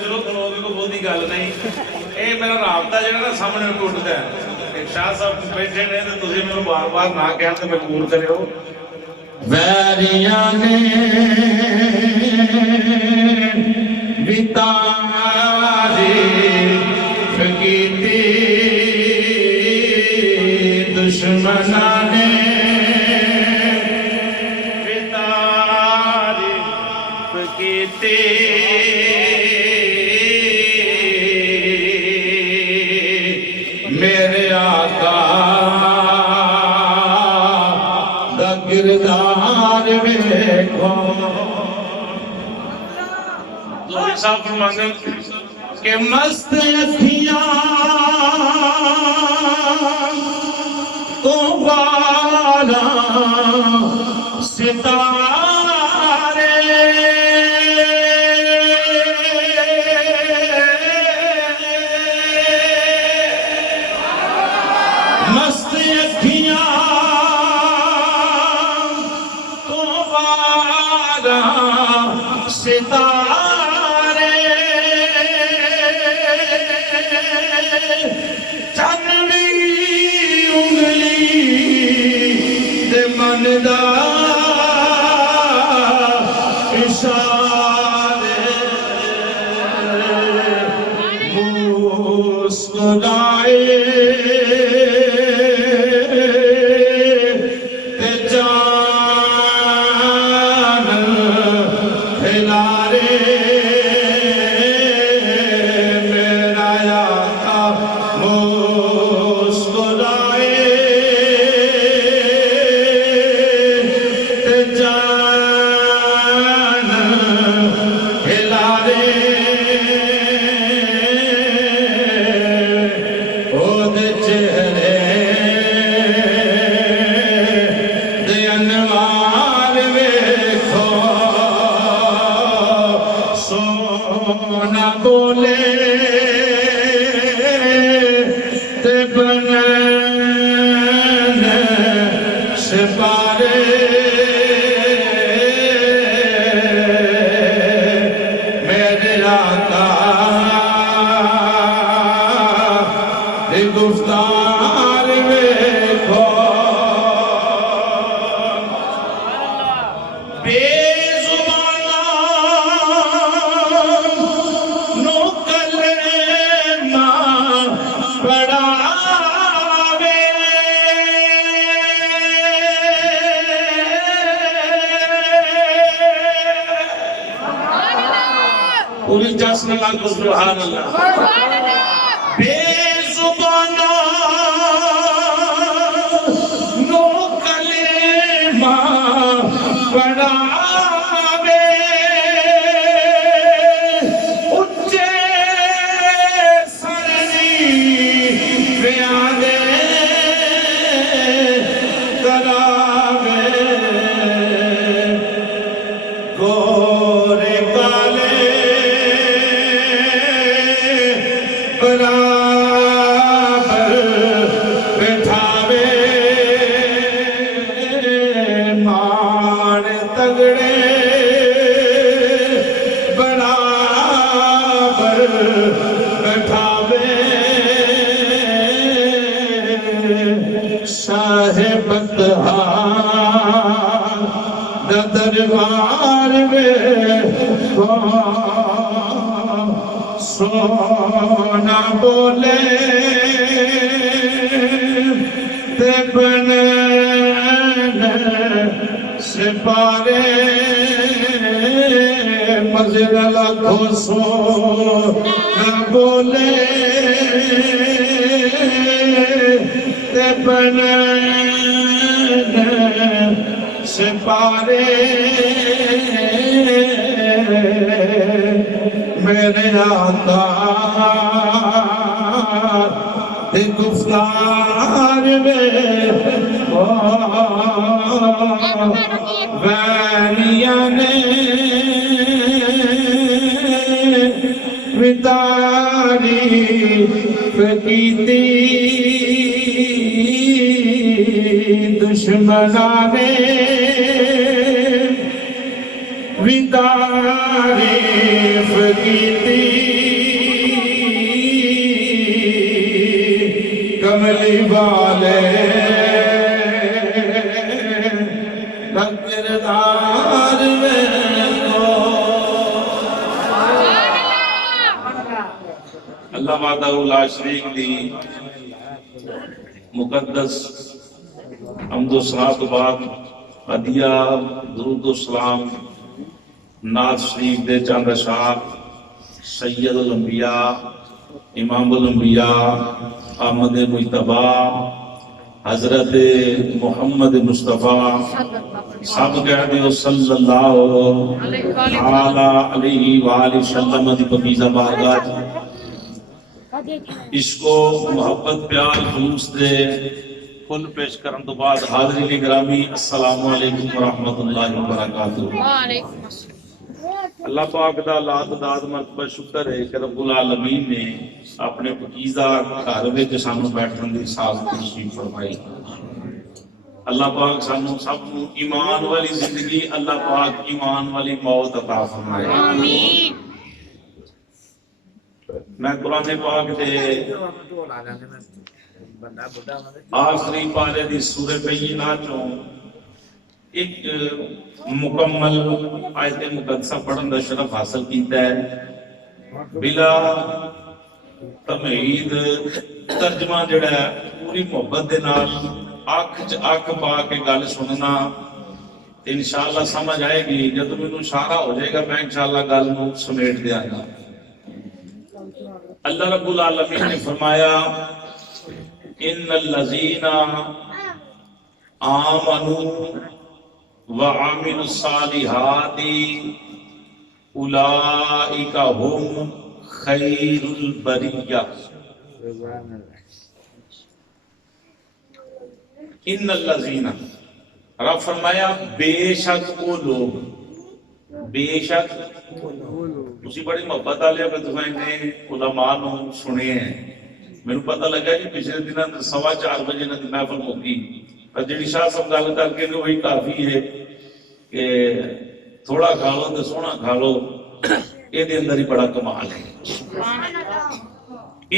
چلو کھلوگے کو بہت ہی گل نہیں اے میرا رابطہ جڑا نا سامنے ٹوٹدا ہے شاہ صاحب بیٹھے نے تے تسی مینوں بار بار نہ کہن تے مجبور کریو ویریاں نے وتاری فقیتی دشمناں نے وتاری فقیتی میرے آقا دا کردار ویکھو ظہور صاحب فرماندے ہیں کہ مست اکھیاں تو والا ستارے مست اکھیاں تو والا ستارے چنوی انگلی دے من دا اشارے مسکرائے نہ بولے تے بنن سپارے میرے آقا دی گفتار ویکھو بے پوری جسن اللہ کو سبحان اللہ بے زبانہ نو کلمہ پڑھاوے اچھے سرنی بیانے کراوے گورے کالے برابر بٹھاوے مار تگڑے برابر بٹھاوے صاحبت دا دربار میں سونا بولے تے بنن سپارے مزل لکھو سونا بولے تے بنن سپارے میرے آقا دی گفتار ویکھو ویریاں نے تعریف کیتی دشمنان نے بھی تعریف کیتی کملی والے کردار اللہ وحدہ لا شریک دی مقدس حمد و ثنا تو بعد ہدیہ درود و سلام نعت شریف دے چاند شاہ سید الانبیاء امام الانبیاء احمد مجتبی حضرت محمد مصطفیٰ سب کہہ دیو صلی اللہ علیہ وآلہ وسلم دی پاکیزہ بارگاہ اس کو محبت پیار خلوص دے کل پیش کرن تو بعد حاضرین گرامی السلام علیکم ورحمۃ اللہ وبرکاتہ۔ اللہ پاک دا لات داد مرتبہ شکر ہے کہ رب العالمین نے اپنے پاکیزہ گھر وچ سانوں بیٹھن دی سعادت نصیب فرمائی۔ اللہ پاک سانوں سب نوں ایمان والی زندگی، اللہ پاک ایمان والی موت عطا فرمائے آمین۔ میں قرآن پاک دے آخری پارے دی سورہ بینہ چوں ایک مکمل آیت مقدسہ پڑھن دا شرف حاصل کیتا ہے، بلا تمہید ترجمہ جڑا ہے پوری محبت دے نال آنکھ پا کے گل سننا انشاءاللہ سمجھ آئے گی۔ جب مینوں اشارہ ہو جائے گا میں انشاءاللہ گل نوں سمیٹ دیاں گا۔ اللہ رب العالمین نے فرمایا ان الذین آمنوا وعملوا الصالحات اولئک هم خیر البریہ۔ ان الذین، رب فرمایا بے شک وہ لوگ، بے شک تسی بڑی محبت والے میں تمہیں نے علماء نو سنے ہیں۔ میرے پتہ لگا جی پچھلے دنوں 4:15 بجے نہ محفل مکی پر جڑی شاہ صاحب گل کر کے وہی کافی ہے کہ تھوڑا کھا لو تو سونا کھا لو، یہ دے اندر ہی بڑا کمال ہے۔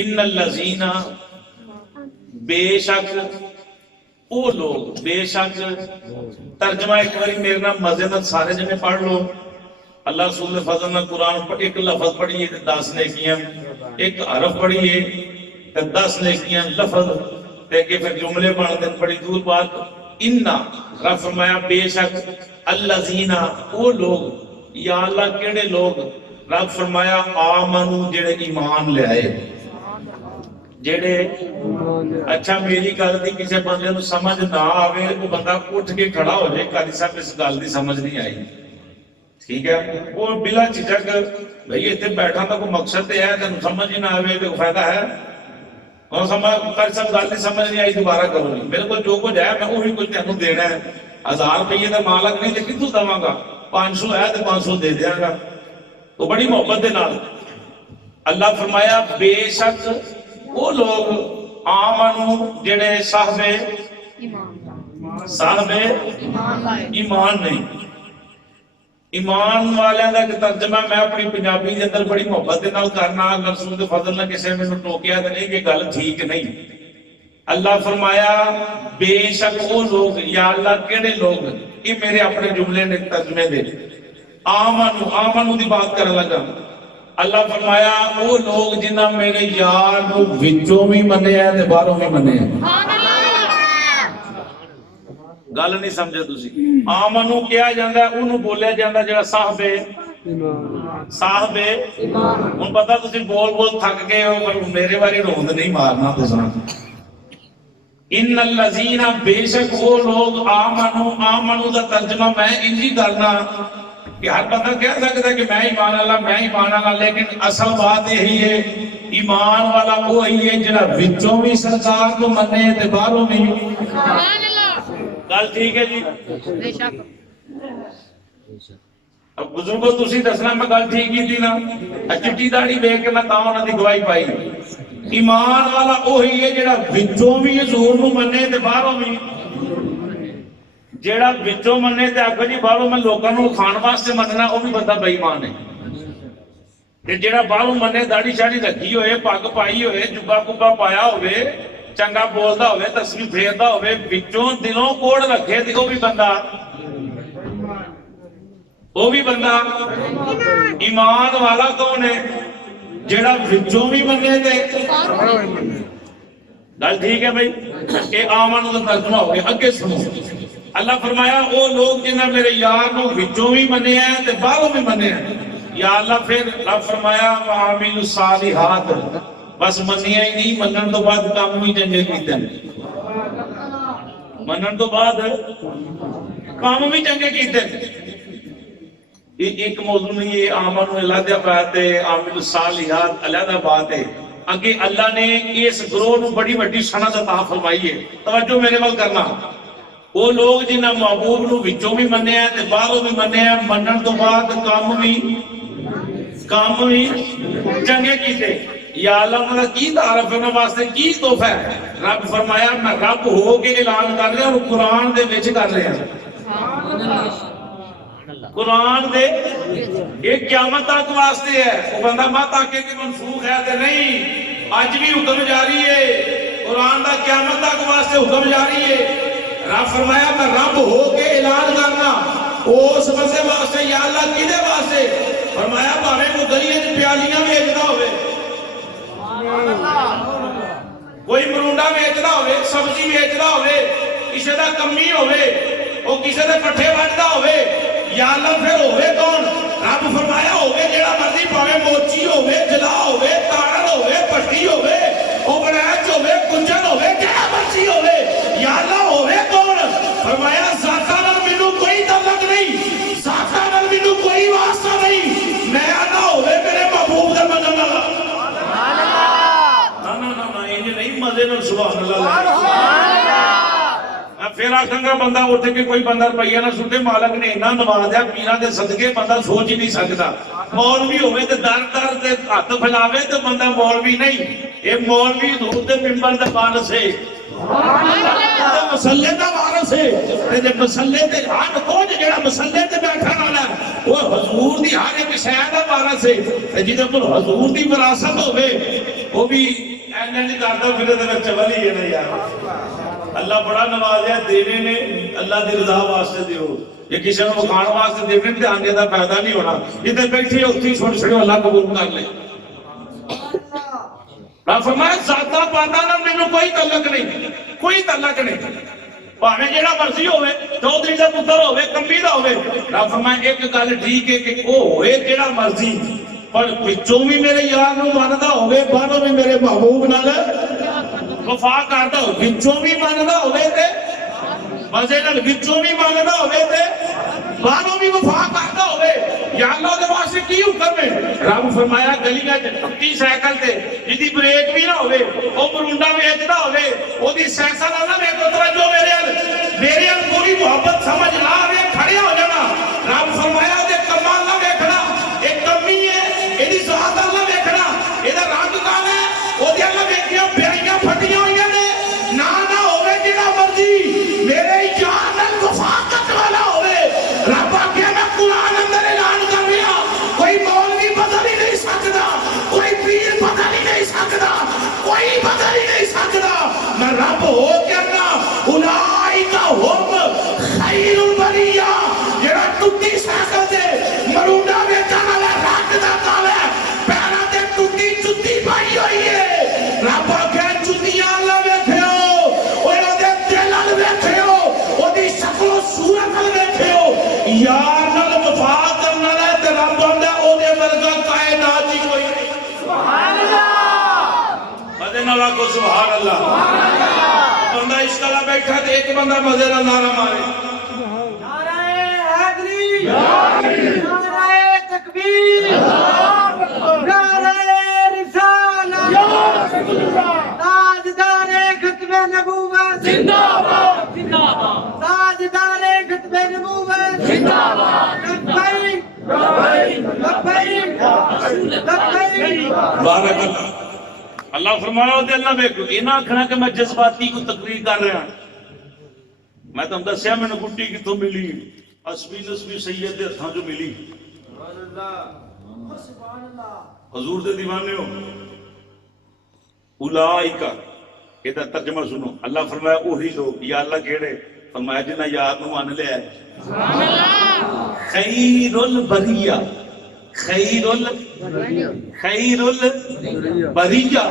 ان الذین، بے شک وہ لوگ، بے شک ترجمہ ایک باری میرے نام مزے نال سارے جنے پڑھ لو۔ اللہ رسول نے فضل میں قرآن پر ایک لفظ پڑھیے 10 نیکیاں، ایک حرف پڑھیے 10 نیکیاں، لفظ کہ پھر جملے پڑھ دیں بڑی دور بات۔ انہا، رب فرمایا بے شک الذین، وہ لوگ، یا اللہ کیڑے لوگ، رب فرمایا آمنو جڑے ایمان لے آئے، جڑے اچھا میری گل دی کسی بندے نو سمجھ نہ آوے وہ بندہ اٹھ کے کھڑا ہو جائے قاری صاحب اس گل دی سمجھ نہیں آئی، ٹھیک ہے؟ وہ بلا جھجک بھئی اتنے بیٹھا تھا کوئی مقصد ہے تو سمجھ ہی نہ آوے تو فائدہ ہے؟ اور قاری صاحب گل دی سمجھ نہیں آئی دوبارہ کرو نہیں، میرے کو جو کچھ ہے میں وہی کچھ تینوں دینا ہے۔ 1000 روپیے کا مالک نہیں تو کتوں دواں گا، 500 ہے تو 500 دے دیاں گا۔ تو بڑی محبت دے نال اللہ فرمایا بے شک وہ لوگ آمنو جڑے صاحب ایمان نہیں۔ ایمان والوں کا ترجمہ میں اپنی پنجابی کے اندر بڑی محبت دے نال کرنا، اللہ رسول کے فضل نہ کسی میں ٹوکیا تو نہیں کہ گل ٹھیک نہیں۔ اللہ فرمایا بے شک وہ لوگ، یا اللہ کیڑے لوگ، یہ میرے اپنے جملے نے ترجمے دے، آمنو دی بات کرنے لگا۔ اللہ فرمایا وہ لوگ جنہ میرے یار نو وچوں بھی منے ہیں تے باہروں بھی منے ہیں۔ گل نہیں سمجھے تسی؟ آمنو کیا جاندہ ہے انہوں بولیا جاندہ جڑا صاحب ان پتہ تسی بول تھک گئے ہو پر میرے باری روند نہیں مارنا تساں۔ ان الذین، بے شک وہ لوگ آمنو دا ترجمہ میں انجی کرنا کہ ہر بندہ کہہ سکتا ہے کہ میں ایمان اللہ، لیکن اصل بات یہی ہے ایمان والا وہی ہے جڑا وچوں بھی سرکار کو منے تے باہروں بھی۔ گل ٹھیک ہے جی؟ اب بزرگوں تسی دسنا میں گل ٹھیک کی تھی نا؟ چٹی داڑھی ویکھ کے میں تاں انہاں دی گواہی پائی۔ ایمان والا وہی ہے جڑا وچوں بھی حضور نو منے تے باہروں بھی۔ جیڑا وچوں مننے تے آکھو جی باہروں میں لوکاں نوں کھان واسطے مننا وہ بھی بندہ بے ایمان ہے۔ تے جیڑا باہروں مننے داڑھی شاڑھی رکھی ہوئے، پگ پائی ہوئے، جبا کبا پایا ہوئے، چنگا بولدا ہوے تسبیح پھیردا ہوے وچوں دلوں کوڑ رکھے تے وہ بھی بندہ ایمان والا کون ہے؟ جیڑا وچوں بھی منے تے گل ٹھیک ہے بھائی. یہ آمن کا ترجمہ ہو گیا. اگے سنو اللہ فرمایا وہ لوگ جنہیں میرے یار نو وچوں بھی منے ہیں تے باہروں بھی منے ہیں. یا اللہ پھر رب فرمایا وعامل الصالحات بس منیا ہی نہیں منن تو بعد کام بھی چنگے کیتے ہیں. منن تو بعد کام بھی چنگے کیتے ہیں. ایک موضوع نہیں ہے. آمن علیحدہ بات ہے, عامل الصالحات علیحدہ بات ہے. اگے اللہ نے اس گروہ نو بڑی بڑی سند عطا فرمائی ہے. توجہ میرے وال کرنا. وہ لوگ جنہاں محبوب نو وچوں بھی منیا تے باہروں بھی منیا, منن تو بعد کام بھی چنگے کیتے. یا اللہ انہاں کی تعارف ہے, انہاں واسطے کی تحفہ ہے. رب فرمایا میں رب ہو کے اعلان کر رہا ہوں, قرآن دے وچ کر رہا ہوں. قرآن دے یہ قیامت تک واسطے ہے. وہ بندہ مت آ کے منسوخ ہے تے نہیں, اج بھی حکم جاری ہے. قرآن دا قیامت تک واسطے حکم جاری ہے. رب فرمایا میں رب ہو کے اعلان کرنا اس بندے واسطے. یا اللہ کدے واسطے؟ فرمایا بھاوے کو گلیاں وچ پیالیاں ویچدا ہوے, کوئی مرونڈا ویچدا ہوے, سبزی ویچدا ہوے, کسے دا کمی ہوے, وہ کسے دے پٹھے وڈدا ہوے. یا اللہ پھر ہوئے کون؟ رب فرمایا ہوئے جیڑا مرضی پاوے موچی ہوئے, جلا ہوئے, تاڑر ہوئے, پٹھی ہوئے, اوبڑیچ ہوئے, کنجن ہوئے, جیڑا مرضی ہوئے. یا اللہ ہوئے کون؟ فرمایا ذاتہ نال مینوں کوئی تعلق نہیں, ذاتہ نال مینوں کوئی واسطہ نہیں. میں آنا ہوئے میرے محبوب دا منن والا. نا انج نہیں مزے نال سبحان اللہ. پھر آخر گا بندہ اٹھ کے کوئی بندہ روپیہ نہ سٹے, مالک نے اتنا نوازیا پیرا دے صدقے بندہ سوچ ہی نہیں سکتا. مولوی ہوئے تے در در تے ہاتھ پھیلاوے تے بندہ مولوی نہیں. یہ مولوی حضور دے منبر دا وارث ہے, مسلے دا وارث ہے. تے جے مسلے تے ہاتھ کھوج جڑا مسلے تے بیٹھا والا وہ حضور دی ہر ایک شے دا وارث ہے. تے جے کول حضور دی وراثت ہوے وہ بھی اینے نہیں کردا پھر تے چولی ہے نا یار. اللہ بڑا نوازیا دینے نے, اللہ دی رضا واسطے دیو. یہ کسی نے مکان واسطے دینے تے آنے دا پیدا نہیں ہونا. جتے بیٹھی اتھی چھوڑ چھوڑو اللہ قبول کر لے. رب فرمایا ذاتاں پاتاں نال مینوں کوئی تعلق نہیں, کوئی تعلق نہیں. بھاویں جیڑا مرضی ہوے, چودھری دا پتر ہوے, کمبی دا ہوے. رب فرمایا ایک گل ٹھیک ہے کہ او ہوئے جیڑا مرضی, پر وچوں بھی میرے یار نو مندا ہوے, باہروں بھی میرے محبوب نال وفا کردا ہو. وچوں بھی مندا ہوے تے مزے نال, وچوں بھی مندا ہوے تے باہروں بھی وفا کردا ہوے. یا اللہ دے واسطے کی حکم ہے؟ رب فرمایا گلیاں وچ ٹھتی سائیکل تے جدی بریک بھی نہ ہوے, او مرونڈا ویچدا ہوے, او دی سائیکل نہ ویکھو. توجہ میرے ال پوری محبت سمجھ لا وے کھڑے ہو جانا. رب فرمایا دے کمال نہ ویکھنا, اے کمی ہے, ایدی ذات نہ ویکھنا, ایدا رنگ کالا ہے, او دی اللہ ویکھیاں بیڑیاں پھٹیاں ہوئیاں نے. نہ ہوے جڑا مرضی میرے یار نال وفا کرنے والا ہوے. رب آکھے میں قرآن اندر اعلان کر رہا, کوئی مولوی بدل ہی نہیں سکدا, کوئی پیر بدل ہی نہیں سکدا, کوئی بدل ہی نہیں سکدا. میں رب ہو کہنا اولئک هم خیر البریہ. جڑا ٹوٹی سائیکل تے مرونڈا ویچن والا رنگ دا کالا ہے, پیراں تے ٹوٹی جُتی پائی ہوئی ہے. رب آکھے جُتیاں نہ ویکھیو, او دے دل نال ویکھیو, او دی شکل و صورت نال ویکھیو. یار نال وفا کرن والا تے رب آندا او دے ورگا کائنات ہی کوئی نہیں. سبحان اللہ. مزے نال آکھو سبحان اللہ. بندہ عشق والا بیٹھا تے ایک بندہ مزے نال نعرہ مارے, نعرہ حیدری, نعرہ تکبیر, نعرہ رسالہ, تاجدار ختم نبوت زندہ باد, تاجدار ختم نبوت زندہ باد. لبیک لبیک لبیک. بارک اللہ. اللہ فرمایا دے اللہ ویکھو, یہ نہ آکھنا کہ میں جذباتی کو تقریر کر رہا. میں تم دسیا مینوں گٹی کتوں ملی, اسبی نسبی سید دے ہتھاں جو ملی. حضور دے دیوانے ہو. اولائک یہ ترجمہ سنو، اللہ فرمایا وہی لوگ، یا اللہ کیڑے؟ فرمایا جنہ یار نو مان لیا ہے۔ خیر البریہ، خیر البریہ،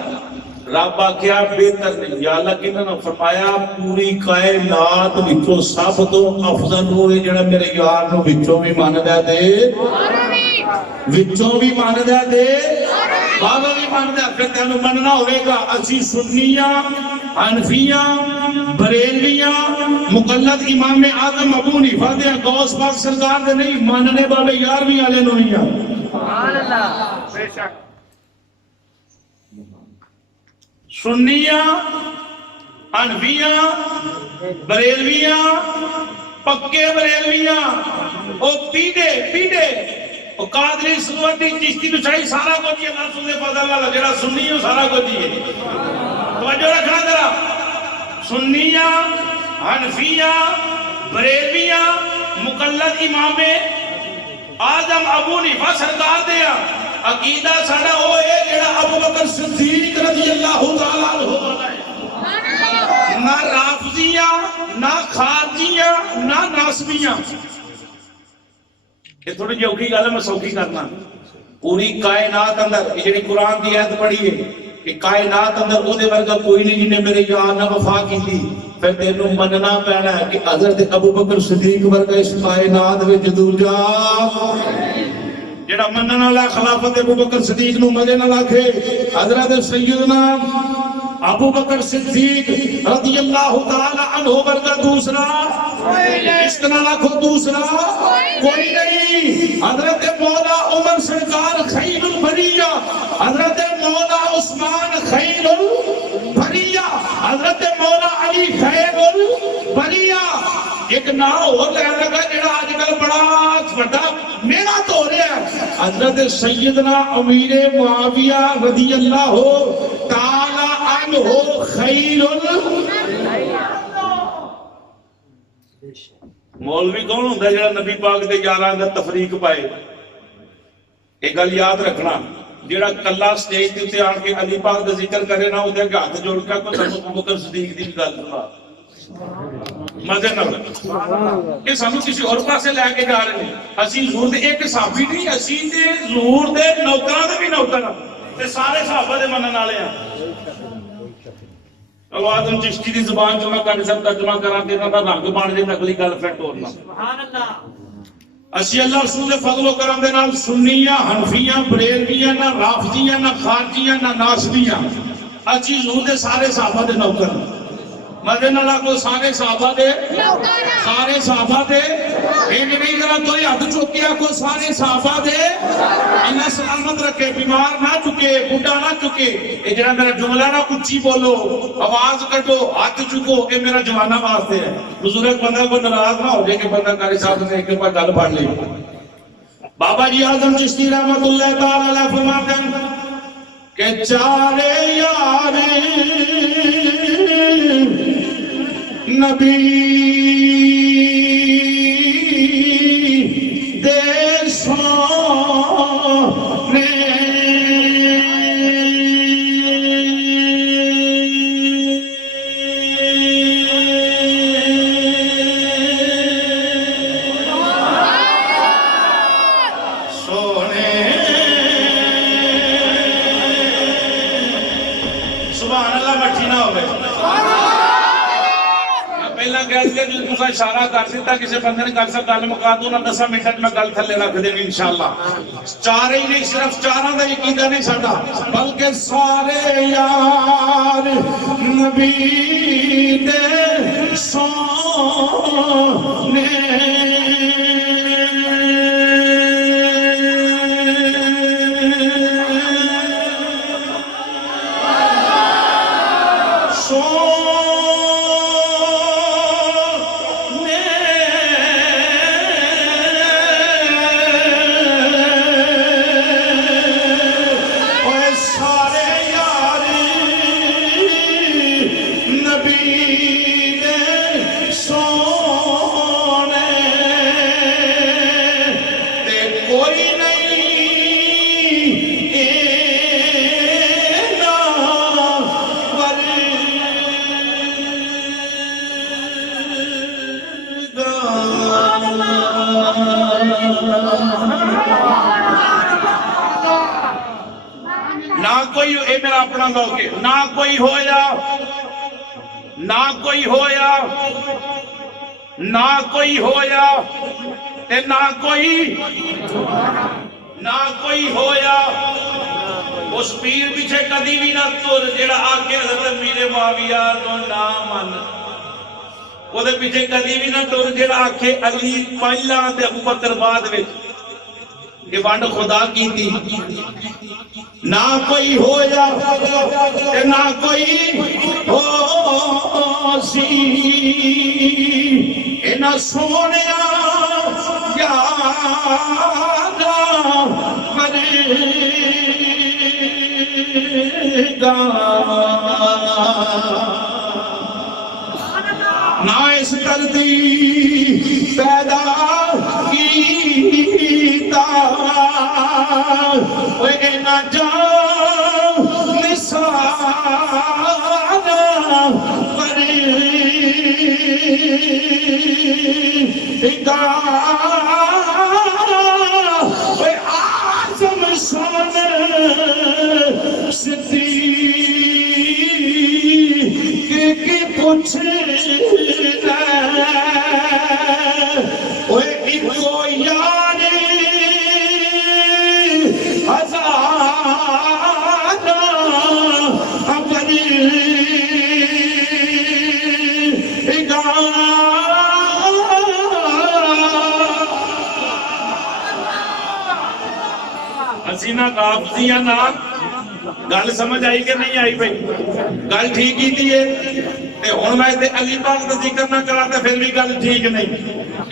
رب آکھیا بہتر نہیں، یا اللہ کنہاں نے؟ فرمایا پوری کائنات وچوں سب تو افضل ہوئے جڑا میرے یار نو وچوں بھی ماندا تے وچوں بھی ماندا تے بابا بھی ماندا، پھر تینوں مننا ہوئے گا۔ اسی سنیاں، حنفیاں، بریلویاں، مقلد امام اعظم ابو حنیفہ دے غوث پاک سرکار دے نہیں، ماننے والے یارویں والے نہیں ہیں۔ سبحان اللہ، بے شک سنیاں، حنفیاں، بریلویاں، پکے بریلویاں، او پیڑے او قادری سلوتی چشتی نشائی سارا کچھ یہ نفس دے فضل اللہ جڑا سنی ہو سارا کچھ یہ توجہ رکھنا ذرا۔ سنیاں، حنفیاں، بریلویاں، مقلد امام اعظم ابو حنیفہ سرکار دے عقیدہ ساڈا او ہے جڑا ابو بکر صدیق رضی اللہ تعالیٰ عنہ والا ہے، نہ رافضیاں، نہ خارجیاں، نہ ناصبیاں۔ یہ تھوڑی جی اوکھی گل ہے، میں سوکھی کرنا۔ پوری کائنات اندر یہ جڑی قرآن کی آیت پڑھی ہے کہ کائنات اندر او دے ورگا کوئی نہیں جنہیں میرے یار نہ وفا کی تھی، پھر تینوں مننا پینا ہے کہ حضرت ابو بکر صدیق ورگا اس کائنات وچ دوجا جڑا منن والا خلافت ابو بکر صدیق نو مزے نہ لاکھے، حضرت سیدنا ابو بکر صدیق رضی اللہ تعالی عنہ ورگا دوسرا اس نہ لاکھو دوسرا کوئی نہیں۔ حضرت مولا عمر سرکار خیر البریہ، حضرت مولا عثمان خیر البریہ، حضرت مولا علی خیر البریہ۔ ایک نام اور لے لگا جڑا آج کل بڑا بڑا میرا تو ہو رہا ہے، حضرت سیدنا امیر معاویہ رضی اللہ تعالی عنہ خیر مولوی کون ہوتا ہے جڑا نبی پاک دے یاراں دا تفریق پائے؟ ایک گل یاد رکھنا، جڑا کلا سٹیج تے تے آن کے علی پاک دا ذکر کرے نا اودے ہاتھ جوڑ کے کوئی ابو بکر صدیق دی گل سنا مزے نہ کہ سانو کسی اور پاسے لے کے جا رہے ہیں۔ اسی حضور دے ایک صحابی نہیں، اسی تے حضور دے نوکراں دے بھی نوکر تے سارے صحابہ دے منن والے ہیں۔ چلو آدم چشتی دی زبان جو میں کر سب ترجمہ کراں تے انہاں دا رنگ بن جے اگلی گل پھر ٹورنا۔ سبحان اللہ۔ اسی اللہ رسول دے فضل و کرم دے نال سنیاں، حنفیاں، بریلویاں، نہ رافضیاں، نہ خارجیاں، نہ ناصبیاں، اسی حضور دے سارے صحابہ دے نوکر، مدن اللہ کو سارے صحابہ دے سارے صحابہ دے ایک نہیں ذرا تو ہاتھ چکیا کو سارے صحابہ دے اللہ سلامت رکھے، بیمار نہ چکے، بوڑھا نہ چکے۔ یہ جنہاں میرا جملہ نہ اچھی بولو، آواز کٹو، ہاتھ چکو، یہ میرا جوانہ واسطے ہے۔ بزرگ بندہ کو ناراض نہ ہو جائے کہ بندہ کاری صاحب نے ایک بار گل پڑھ لی۔ بابا جی اعظم چشتی رحمت اللہ تعالی علیہ فرماتے ہیں کہ چارے یارے نبی دے سونے اشارہ کر دیتا کسی بندے نے کر سکتا گل مکا دوں نہ 10 منٹ میں گل تھلے رکھ دیں انشاءاللہ۔ چار ہی نہیں، صرف چاراں دا عقیدہ نہیں ساڈا بلکہ سارے یار نبی دے سونے نہ کوئی اے میرا اپنا ذوق ہے، نہ کوئی ہویا، نہ کوئی ہویا، نہ کوئی ہویا تے نہ کوئی ہویا۔ اس پیر پیچھے کدی بھی نہ تر جڑا آکے حضرت میرے معاویہ تو نہ من، وہ دے پیچھے کدی بھی نہ تر جڑا آکے علی پہلا تے ابو بکر بعد وچ یہ ونڈ خدا کی تھی۔ نہ کوئی ہویا تے نہ کوئی ہو سی، انہاں سونیا یادا کرے گا، نہ اس دردی پیدا کیتا وہ نہ جان نثار کرے گا، وہ اعظم شان صدیق کی پوچھنا وہ ایکو یار ہزار اپنی حسینہ قافزیاں نام گل سمجھ آئی کہ نہیں آئی بھائی؟ گل ٹھیک ہی تھی ہے ہوں میں علی پاک کا ذکر نہ کرا تو پھر بھی گل ٹھیک نہیں۔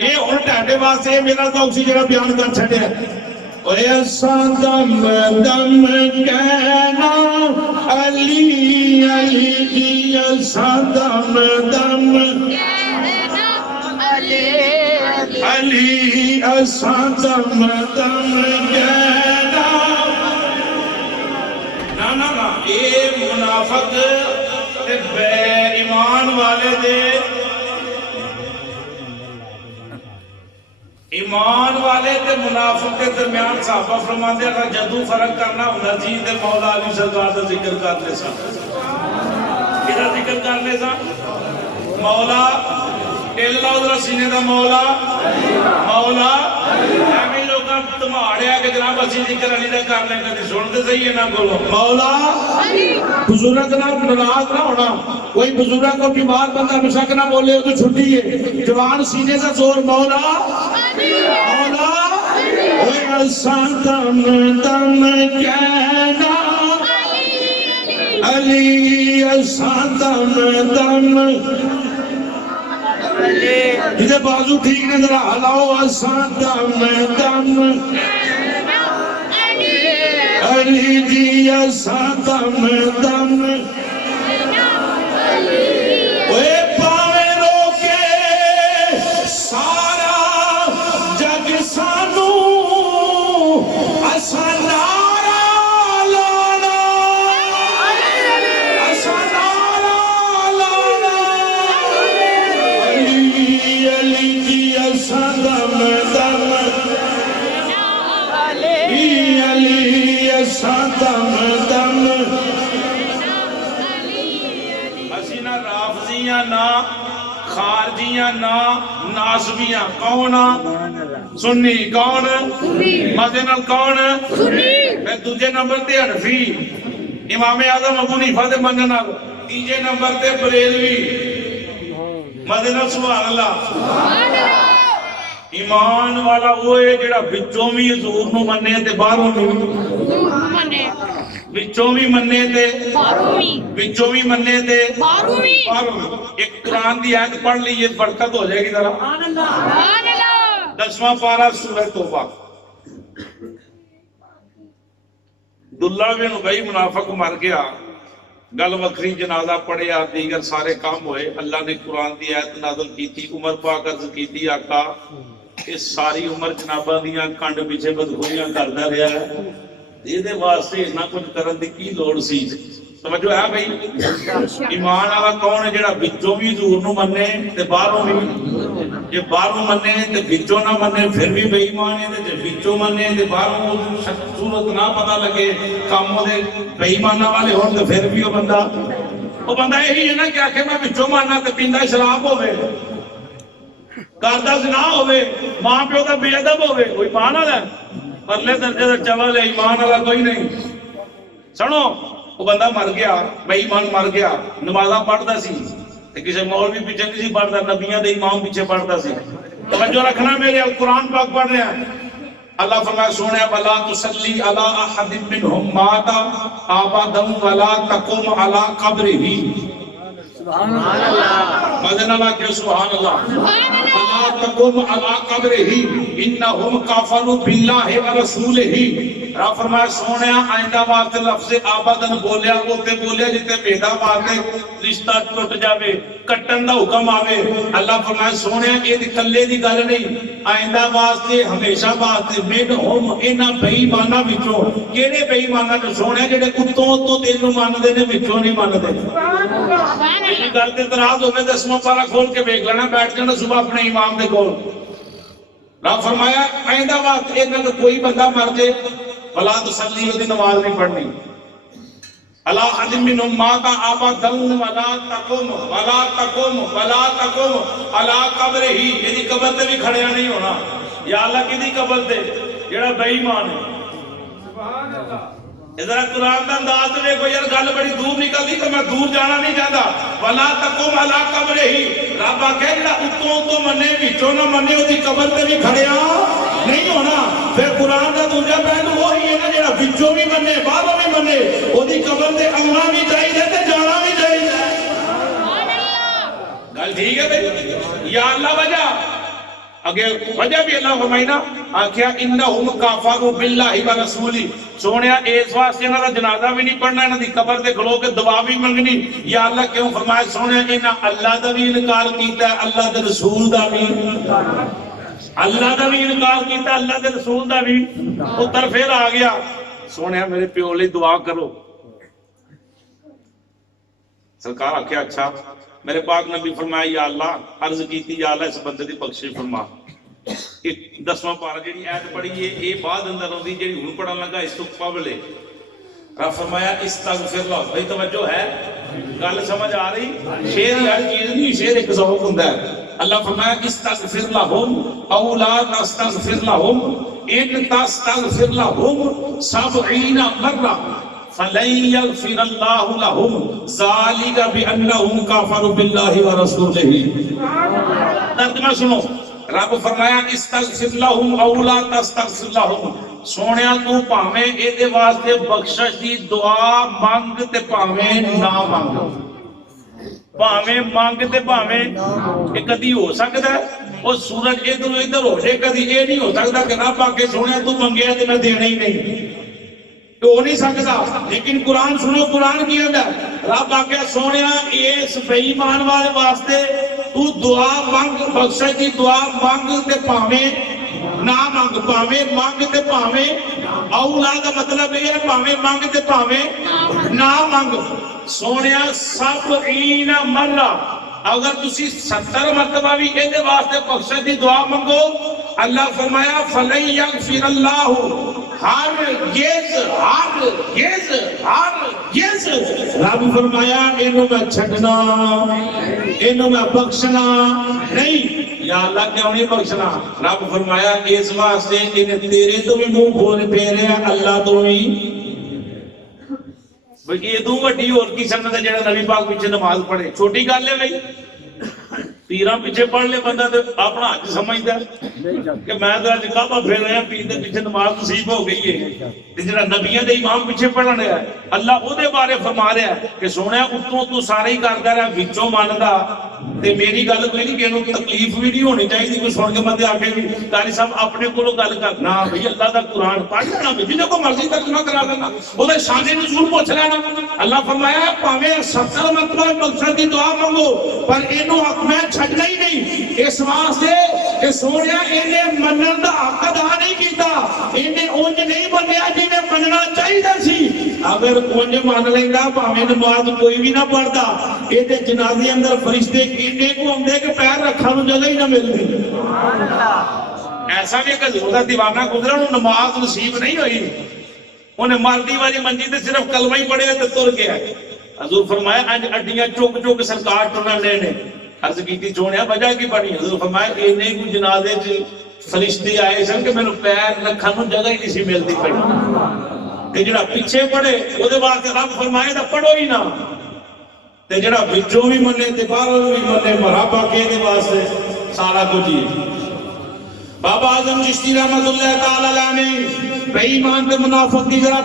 یہ ہوں ٹھاڈے واسطے میرا ذوق سی جڑا بیان کر چھڈیا۔ اور ایسا دم دم کہنا علی علی جی، ایسا دم دم علی، ایسا دم دم کہنا نا اے منافق تے بے ایمان والے دے، ایمان والے تے منافق کے درمیان صحابہ فرماندے اگر جدو فرق کرنا ہونا جی تے مولا علی سرکار دا ذکر کر لے سا، کدا ذکر کر لے سا؟ مولا اللہ ادھر سینے دا مولا مولا ایمی لوگاں تمہارے آگے جناب اسی ذکر علی دا کر لیں گے، سنتے صحیح ہے نا بولو مولا۔ بزرگ جناب ناراض نہ ہونا، کوئی بزرگ کو بیمار بندہ بشک نہ بولے تو چھٹی ہے، جوان سینے سے زور مولا مولا۔ اوے اساں دم دم کہنا علی، اساں دم دم جدے بازو ٹھیک نے ذرا ہلاؤ، اساں دم دم علی جی، اساں دم دم اوے پاویں روکے سارا جگ سانو، اساں نعرہ لانا، اساں نعرہ لانا علی علی جی، اساں دم دم علی، اساں دم دم۔ حسینہ رافضیاں نا، خارجیاں نا، ناسبیاں کون؟ سنی کون؟ مدینہ کون؟ میں دوجے نمبر تے حنفی امام اعظم ابو حنیفہ دے منن نال، تیجے نمبر تے بریلوی مدینہ سبحان اللہ۔ ایمان والا وہ ہے جڑا وچوں بھی حضور نو مننے تے باہروں بھی وچوں بھی مننے تے وچوں بھی مننے تے باہروں بھی۔ ایک قرآن دی آیت پڑھ لیجئے برکت ہو جائے گی ذرا۔ 10واں پارہ سورہ توبہ۔ عبداللہ بن ابی منافق مر گیا، گل وکری جنازہ پڑھیا، دیگر سارے کام ہوئے، اللہ نے قرآن دی آیت نازل کی تھی، عمر پاک عرض کی تھی آقا اس ساری عمر جنابہ دیاں کنڈ پیچھے بدخویاں کردا رہا ہے، یہ دے واسطے نہ کچھ کرن دی کی لوڑ سی؟ سمجھو ہے بھائی؟ ایمان والا کون ہے جڑا وچوں بھی حضور نو مننے تے باہروں بھی جے باہروں منے تے وچوں نہ منے پھر بھی بے ایمان ہے، تے جے وچوں منے تے باہروں صورت نہ پتہ لگے کام دے بے ایماناں والے ہون تے پھر بھی وہ بندہ یہی ہے نا کہ آخر میں وچوں ماننا تے پیندا شراب ہوے، کردا زنا ہوے، ماں پیو دا بے ادب ہوے، کوئی ایمان والا ہے؟ پرلے درجے دا چول ہے، ایمان والا کوئی نہیں۔ سنو وہ بندہ مر گیا، بے ایمان مر گیا، نمازاں پڑھدا سی تے کسے مولوی پیچھے نہیں سی پڑھدا، نبیاں دے امام پیچھے پڑھدا سی۔ توجہ رکھنا میرے، قرآن پاک پڑھ رہے ہیں، اللہ فرمائے سونے وَلَا تُصَلِّ عَلَىٰ أَحَدٍ مِّنْهُمْ مَاتَ أَبَدًا وَلَا تَقُمْ عَلَىٰ قَبْرِهِ۔ سبحان اللہ، مدن اللہ کے سبحان اللہ۔ وَلَا تَقُمْ عَلَىٰ قَبْرِهِ إِنَّهُمْ كَفَرُوا بِاللَّهِ وَرَسُولِهِ۔ رب فرمایا سونے آئندہ واسطے لفظ آبادن بولیا ہوتے بولیا جتے بیدا باتیں رشتہ ٹوٹ جاوے، کٹن دا حکم آوے۔ اللہ فرمایا سونے یہ کلے دی گل نہیں، آئندہ واسطے ہمیشہ واسطے من ہم انہاں بے ایماناں وچوں، کیڑے بے ایماناں تو سونے جڑے کتوں تو تینوں ماندے نے وچوں نہیں ماندے۔ یہ گل تے اعتراض ہوے 10واں پارہ کھول کے دیکھ لینا، بیٹھ جانا صبح اپنے امام دے کول۔ رب فرمایا آئندہ واسطے انہاں دا کوئی بندہ مر جائے ولا تصلی، وہ نماز نہیں پڑھنی۔ علی احد منہم مات ابدا ولا تقم ولا تقم ولا تقم علی قبرہ، یعنی قبر تے بھی کھڑیا نہیں ہونا۔ یا اللہ کدی قبر تے جڑا بے ایمان ہے۔ سبحان اللہ۔ ادھر قرآن کا انداز میں کوئی یار گل بڑی دور نکلتی تو میں دور جانا نہیں چاہتا۔ ولا تقم علی قبرہ، رب آکھے جڑا اتوں تو منے وچوں نہ منے وہ قبر تے بھی کھڑیا نہیں ہونا۔ پھر قرآن کا دوجا پہلو وہی ہے نا جڑا وچوں بھی منے باہروں بھی منے وہ قبر تے آنا بھی چاہیے تے جانا بھی چاہیے۔ گل ٹھیک ہے بھائی؟ یا اللہ وجہ اگے وجہ بھی اللہ فرمائینا آکھیا انہم کافروا باللہ ورسولہ، سونیا اس واسطے انہاں دا جنازہ بھی نہیں پڑھنا، انہاں دی قبر تے کھلو کے دعا بھی منگنی۔ یا اللہ کیوں فرمایا سونیا انہاں اللہ دا بھی انکار کیتا ہے، اللہ دے رسول دا بھی، اللہ دا بھی انکار کیتا، اللہ دے رسول دا بھی۔ اتر پھر آ گیا سونیا میرے پیو لئی دعا کرو۔ سرکار آکھیا اچھا، میرے پاک نبی فرمایا یا اللہ عرض کیتی یا اللہ اس بندے دی بخشش فرما۔ 10واں پارہ جڑی آیت پڑھی ہے یہ بعد اندر ہوندی جڑی ہن پڑھن لگا اس تو قبل ہے۔ رب فرمایا استغفر لہ، بھئی توجہ ہے، گل سمجھ آ رہی؟ شعر ہر چیز نہیں، شعر ایک ذوق ہوندا ہے۔ اللہ فرمایا استغفر لہم او لا تستغفر لہم ان تستغفر لہم 70 مرہ فلن یغفر اللہ لہم ذالک بانہم کفروا باللہ ورسولہ۔ ترجمہ سنو، رب فرمایا استغفر لہم او لا تستغفر لہم، سونیا تو پاویں اے دے واسطے بخشش دی دعا مانگ تے پاویں نہ مانگ، پاویں مانگ تے پاویں یہ کدی ہو سکتا ہے وہ سورج ادھر ادھر ہو جائے، کدی یہ نہیں ہو سکتا کہ رب آ کے سونیا تو منگیا تے میں دینا ہی نہیں، تو ہو نہیں سکتا۔ لیکن قرآن سنو، قرآن کی اندر رب آ کے سونیا اس بے ایمان والے واسطے تو دعا مانگ، بخشش دی دعا مانگ تے پاویں نہ مانگ، پاویں مانگ تے پاویں، اولا کا مطلب یہ ہے پاویں مانگ تے پاویں نہ مانگ۔ سونیا 70 مرہ، اگر تسی 70 مرتبہ بھی یہ واسطے بخشش دی دعا منگو، اللہ فرمایا فلن یغفر اللہ ہرگز ہرگز ہرگز، رب فرمایا انہوں میں چھڑنا انہوں میں بخشنا نہیں۔ یا اللہ کیوں نہیں بخشنا؟ رب فرمایا اس واسطے انہیں تیرے تو بھی منہ کھول پھیرے اللہ تو بھی۔ یہ دو وڈی اور کی سنت ہے جڑا نبی پاک پیچھے نماز پڑھے، چھوٹی گل ہے بھائی، پیراں پیچھے پڑھ لے بندہ تو اپنا حج سمجھتا ہے کہ میں تو اج کعبہ پھیر رہا پیر دے پیچھے نماز نصیب ہو گئی ہے۔ جڑا نبیوں دے امام پیچھے پڑھن رہا ہے، اللہ او دے بارے فرما رہا ہے کہ سونے اتوں تو سارے ہی کردا رہا وچوں مندا تے میری گل کوئی نہیں، کہنوں تکلیف بھی نہیں ہونی چاہیے کوئی سن کے بندے آ کے بھی قاری صاحب اپنے کولوں گل کرنا بھئی اللہ دا قرآن پڑھ لینا، جنہیں کو مرضی ترجمہ کرا لینا، وہ دے شان نزول پوچھ لینا۔ اللہ فرمایا پاویں 70 مرتبہ مقصد دی دعا منگو پر اینوں حق میں چھڈنا ہی نہیں، اس واسطے کہ سونیا انہیں منن دا حق ادا نہیں کیتا، انہیں اونج نہیں منیا جنہیں مننا چاہیے سی۔ اگر اونج مان لینا بھاویں نماز کوئی بھی نہ پڑھتا یہ جنازے اندر فرشتے کینے کو ہوندے کہ پیر رکھن نوں جگہ ہی نہ ملدی. ایسا بھی ایک حضور دا دیوانہ گزرا انہوں نماز نصیب نہیں ہوئی انہیں مردی والی منجی تے صرف کلمہ ہی پڑھے تے تر گیا. حضور فرمایا اج اڈیاں چوک چوک سرکار ٹرن لے نے. عرض کیتی چونیا وجہ کی بنی؟ حضور فرمایا اینے کو جنازے چ فرشتے آئے سن کہ مینوں پیر رکھن نوں جگہ ہی نہیں سی ملدی پئی. تے جڑا پیچھے پڑھے او دے واسطے رب فرمائے دا پڑھو ہی نہ تے جڑا وچوں بھی منے تے باہروں بھی منے مرحبا کے دے واسطے سارا کچھ ہی. بابا اعظم چشتی رحمت اللہ تعالی علیہ نے بے ایمان تے منافق دی ذرا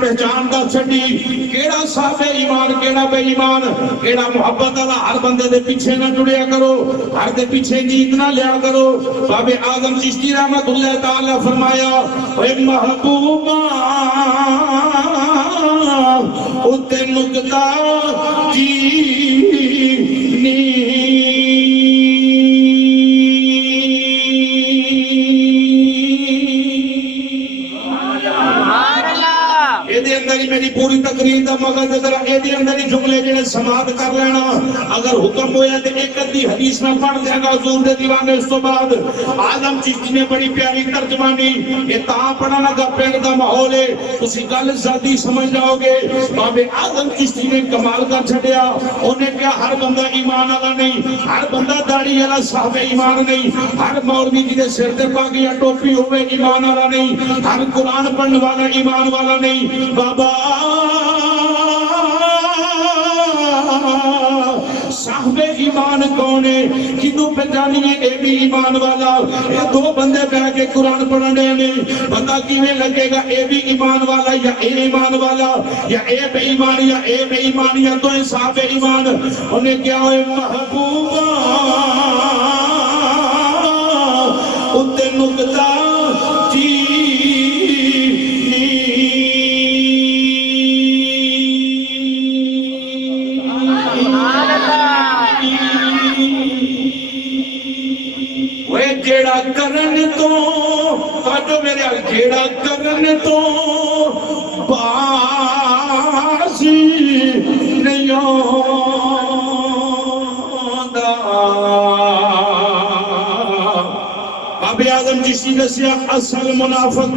پہچان دا چھڈی. کیڑا صاحب ایمان کیڑا بے ایمان کیڑا محبت والا. ہر بندے دے پیچھے نہ جڑیا کرو ہر دے پیچھے نیت نہ لیا کرو. بابا اعظم چشتی رحمت اللہ تعالی فرمایا اے محبوبا او تے نکتا جی نی میری پوری تقریر دا مقصد ذرا ایدی اندر ہی جملے جڑے سماعت کر لینا. اگر حکم ہویا تے ایک ادھی حدیث میں پڑھ دے گا حضور دے دیوانے. اس تو بعد اعظم چشتی نے بڑی پیاری ترجمانی یہ تاں پڑھنا گا پینڈ دا ماحول ہے اسی گل زیادی سمجھ جاؤ گے. بابے اعظم چشتی نے کمال کر چھڑیا. انہیں کیا ہر بندہ ایمان والا نہیں ہر بندہ داڑھی والا صاحب ایمان نہیں ہر مولوی جی دے سر تے پاگ یا ٹوپی ہوئے ایمان والا نہیں ہر قرآن پڑھنے والا ایمان والا نہیں. بابا صاحب ایمان کون ہے کنوں پہچانی ہے اے بھی ایمان والا. یہ دو بندے بیٹھ کے قرآن پڑھنے نے بندہ کیویں لگے گا اے بھی ایمان والا یا اے ایمان والا یا اے بے ایمان یا اے بے ایمان یا تو صاحب ایمان. انہیں کیا ہوئے محبوبا اتے نکتا جی جیڑا کرن تو توجہ میرے جیڑا کرن تو باسی نہیں ہوندا. بابے اعظم چشتی دسیا اصل منافق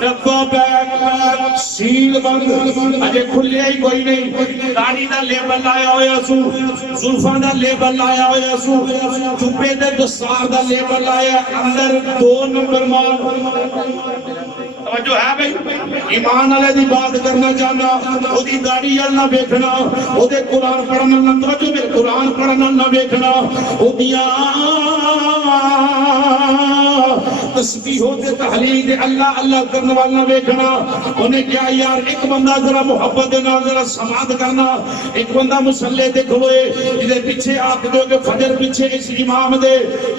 ڈبا بیگ سیل بند اجے کھلیا ہی کوئی نہیں. داڑھی دا لیبل لایا ہویا سو زلفاں دا لیبل لایا ہویا سو چوبے دے دستار دا لیبل لایا اندر 2 نمبر مال. توجہ ہے بھئی ایمان والے دی بات کرنا چاہنا او دی داڑھی ال نہ دیکھنا او دے قرآن پڑھنا نہ توجہ میرے قرآن پڑھنا نہ دیکھنا او دیاں تسبیح ہوتے تحلیل دے اللہ اللہ کرنے والا دیکھنا. انہیں کیا یار ایک بندہ ذرا محبت دینا ذرا سماعت کرنا. ایک بندہ مسلح دے کھوئے جدے پیچھے آپ دو کہ فجر پیچھے اس امام دے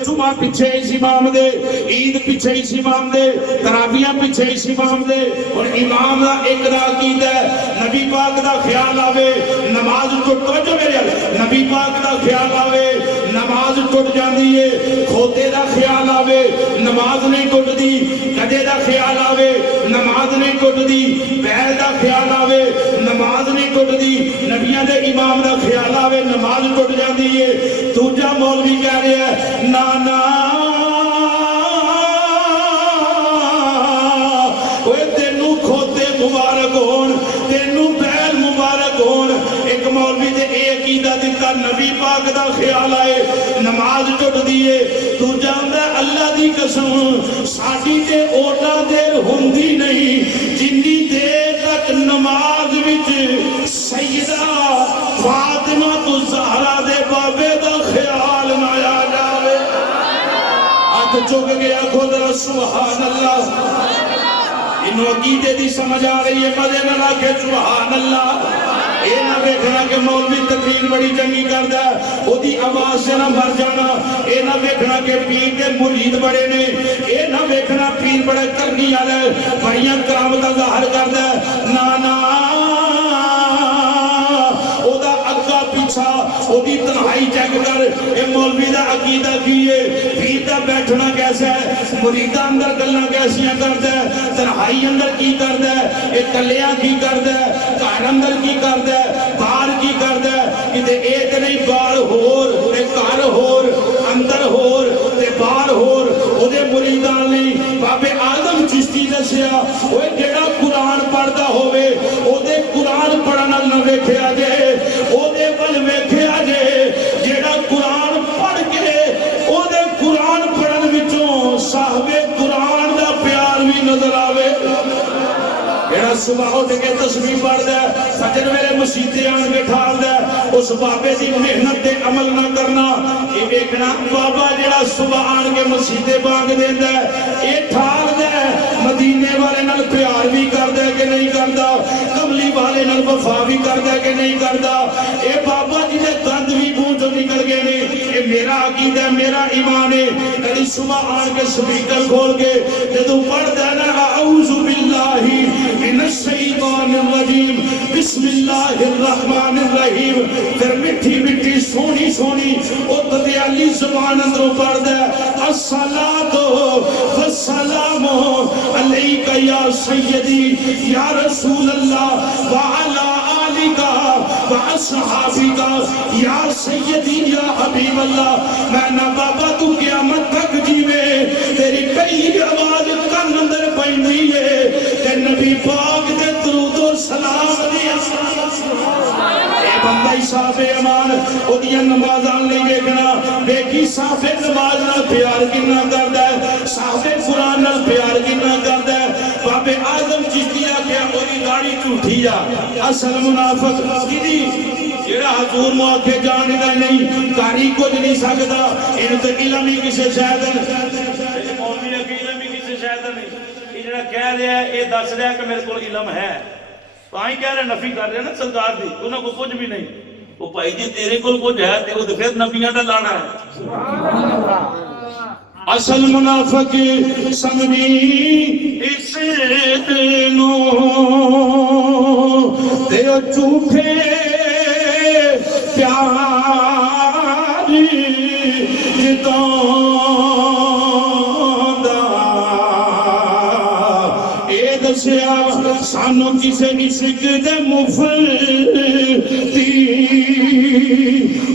جمعہ پیچھے اس امام دے عید پیچھے اس امام دے تراویح پیچھے اس امام دے اور امام دا ایک راکید ہے نبی پاک دا خیال آوے نماز ٹوٹ توجہ میرے نبی پاک دا خیال آوے نماز ٹوٹ جاندی ہے. کھوتے دا خیال آوے نماز نہیں ٹوٹ دی. گدے دا خیال آوے نماز نہیں ٹوٹ دی. بیل دا خیال آوے نماز نہیں ٹوٹ دی. نبیاں دے امام دا خیال آوے نماز ٹوٹ جاندی ہے. دوجا مولوی کہہ رہا ہے نا نا اوے تینوں کھوتے مبارک ہون تینوں بیل مبارک ہون. ایک مولوی دے اے عقیدہ دیتا نبی پاک دا خیال آئے نماز ٹوٹ دیئے. تو جاندہ اللہ دی قسم ساڑھی تے اوٹا دیر ہوندی نہیں جنی دیر تک نماز وچ سیدہ فاطمہ تو زہرہ دے بابے دا خیال نہ آ جاوے. ہاتھ چک گیا خود سبحان اللہ. انہوں عقیدے دی سمجھ آ رہی ہے مدے نہ لاکھے سبحان اللہ. اے نہ دیکھنا کہ مولوی تقریر بڑی چنگی کردا ہے او دی آواز سے نہ مر جانا. اے نہ دیکھنا کہ پیر دے مرید بڑے نے. اے نہ دیکھنا پیر بڑے کرنی والے بڑیاں کرامتاں ظاہر کردا ہے. نا نا او دا اگا پیچھا او دی تنہائی چیک کر اے مولوی دا عقیدہ کیے پیر دا بیٹھنا کیسا ہے مریدہ اندر گلنا کیسیاں کردا ہے تنہائی اندر کی کردا ہے اے کلیاں کی کردا ہے گھر اندر کی کردا ہے باہر کی کردا ہے کتے ایک نہیں باہر ہور تے گھر ہور اندر ہور تے باہر ہور او دے مریدان نہیں بابے آدم چشتی دسیا او جڑا قرآن پڑھدا ہوے او دے قرآن پڑھن نال نہ ویکھیا جے او دے ول ویکھیا جے جڑا قرآن پڑھ کے او دے قرآن پڑھن وچوں صاحب قرآن دا پیار بھی نظر آوے جڑا صبح اٹھ کے تسبیح پڑھدا ہے فجر ویلے مسجد آن کے ٹھالدا ہے اس بابے دی محنت تے عمل نہ کرنا یہ ویکھنا بابا جڑا صبح آن کے مسجد بانگ دیندا ہے اے ٹھالدا ہے مدینے والے نال پیار بھی کردا ہے کہ نہیں کردا کملی والے نال وفا بھی کردا ہے کہ نہیں کردا اے بابا جی دے دند بھی منہ چوں نکل گئے نے اے میرا عقیدہ ہے میرا ایمان ہے کبھی صبح آن کے سپیکر کھول کے جدوں پڑھدا ہے نا اعوذ باللہ من الشیطان الرجیم بسم اللہ الرحمن الرحیم پھر مٹھی مٹھی سونی سونی او تدیالی زبان اندروں پڑھدا ہے الصلاۃ والسلام علیک یا سیدی یا رسول اللہ وعلی آلک واصحابک یا سیدی یا حبیب اللہ میں نہ بابا تو قیامت تک جیوے تیری کئی آواز کن اندر پیندی ہے کہ نبی پاک دے درود و سلام دی اے بندہ صاحب ایمان او دی نمازاں لئی ویکھنا ویکھی صاحب نماز نال پیار کنا کردا ہے صاحب قرآن نال پیار کنا کردا ہے بابے اعظم چشتیہ کہ اوری داڑھی جھوٹھی آ اصل منافق کیدی جڑا حضور موکے جانے دا نہیں کاری کچھ نہیں سکدا ان تے علم ہی کسے شاید مولوی علم ہی کسے شاید نہیں یہ جڑا کہہ رہا ہے یہ دس رہا ہے کہ میرے کو علم ہے تو آئی کہہ رہے نفی کر رہے ہیں نا سرکار دی انہوں کو کچھ بھی نہیں وہ بھائی جی تیرے کو کچھ ہے تے وہ پھر نبیاں دا لانا ہے اصل منافق سمجھی اس دنوں تے جھوٹے پیار جدوں دا اے دسیا سانو کسے عشق دے مفتی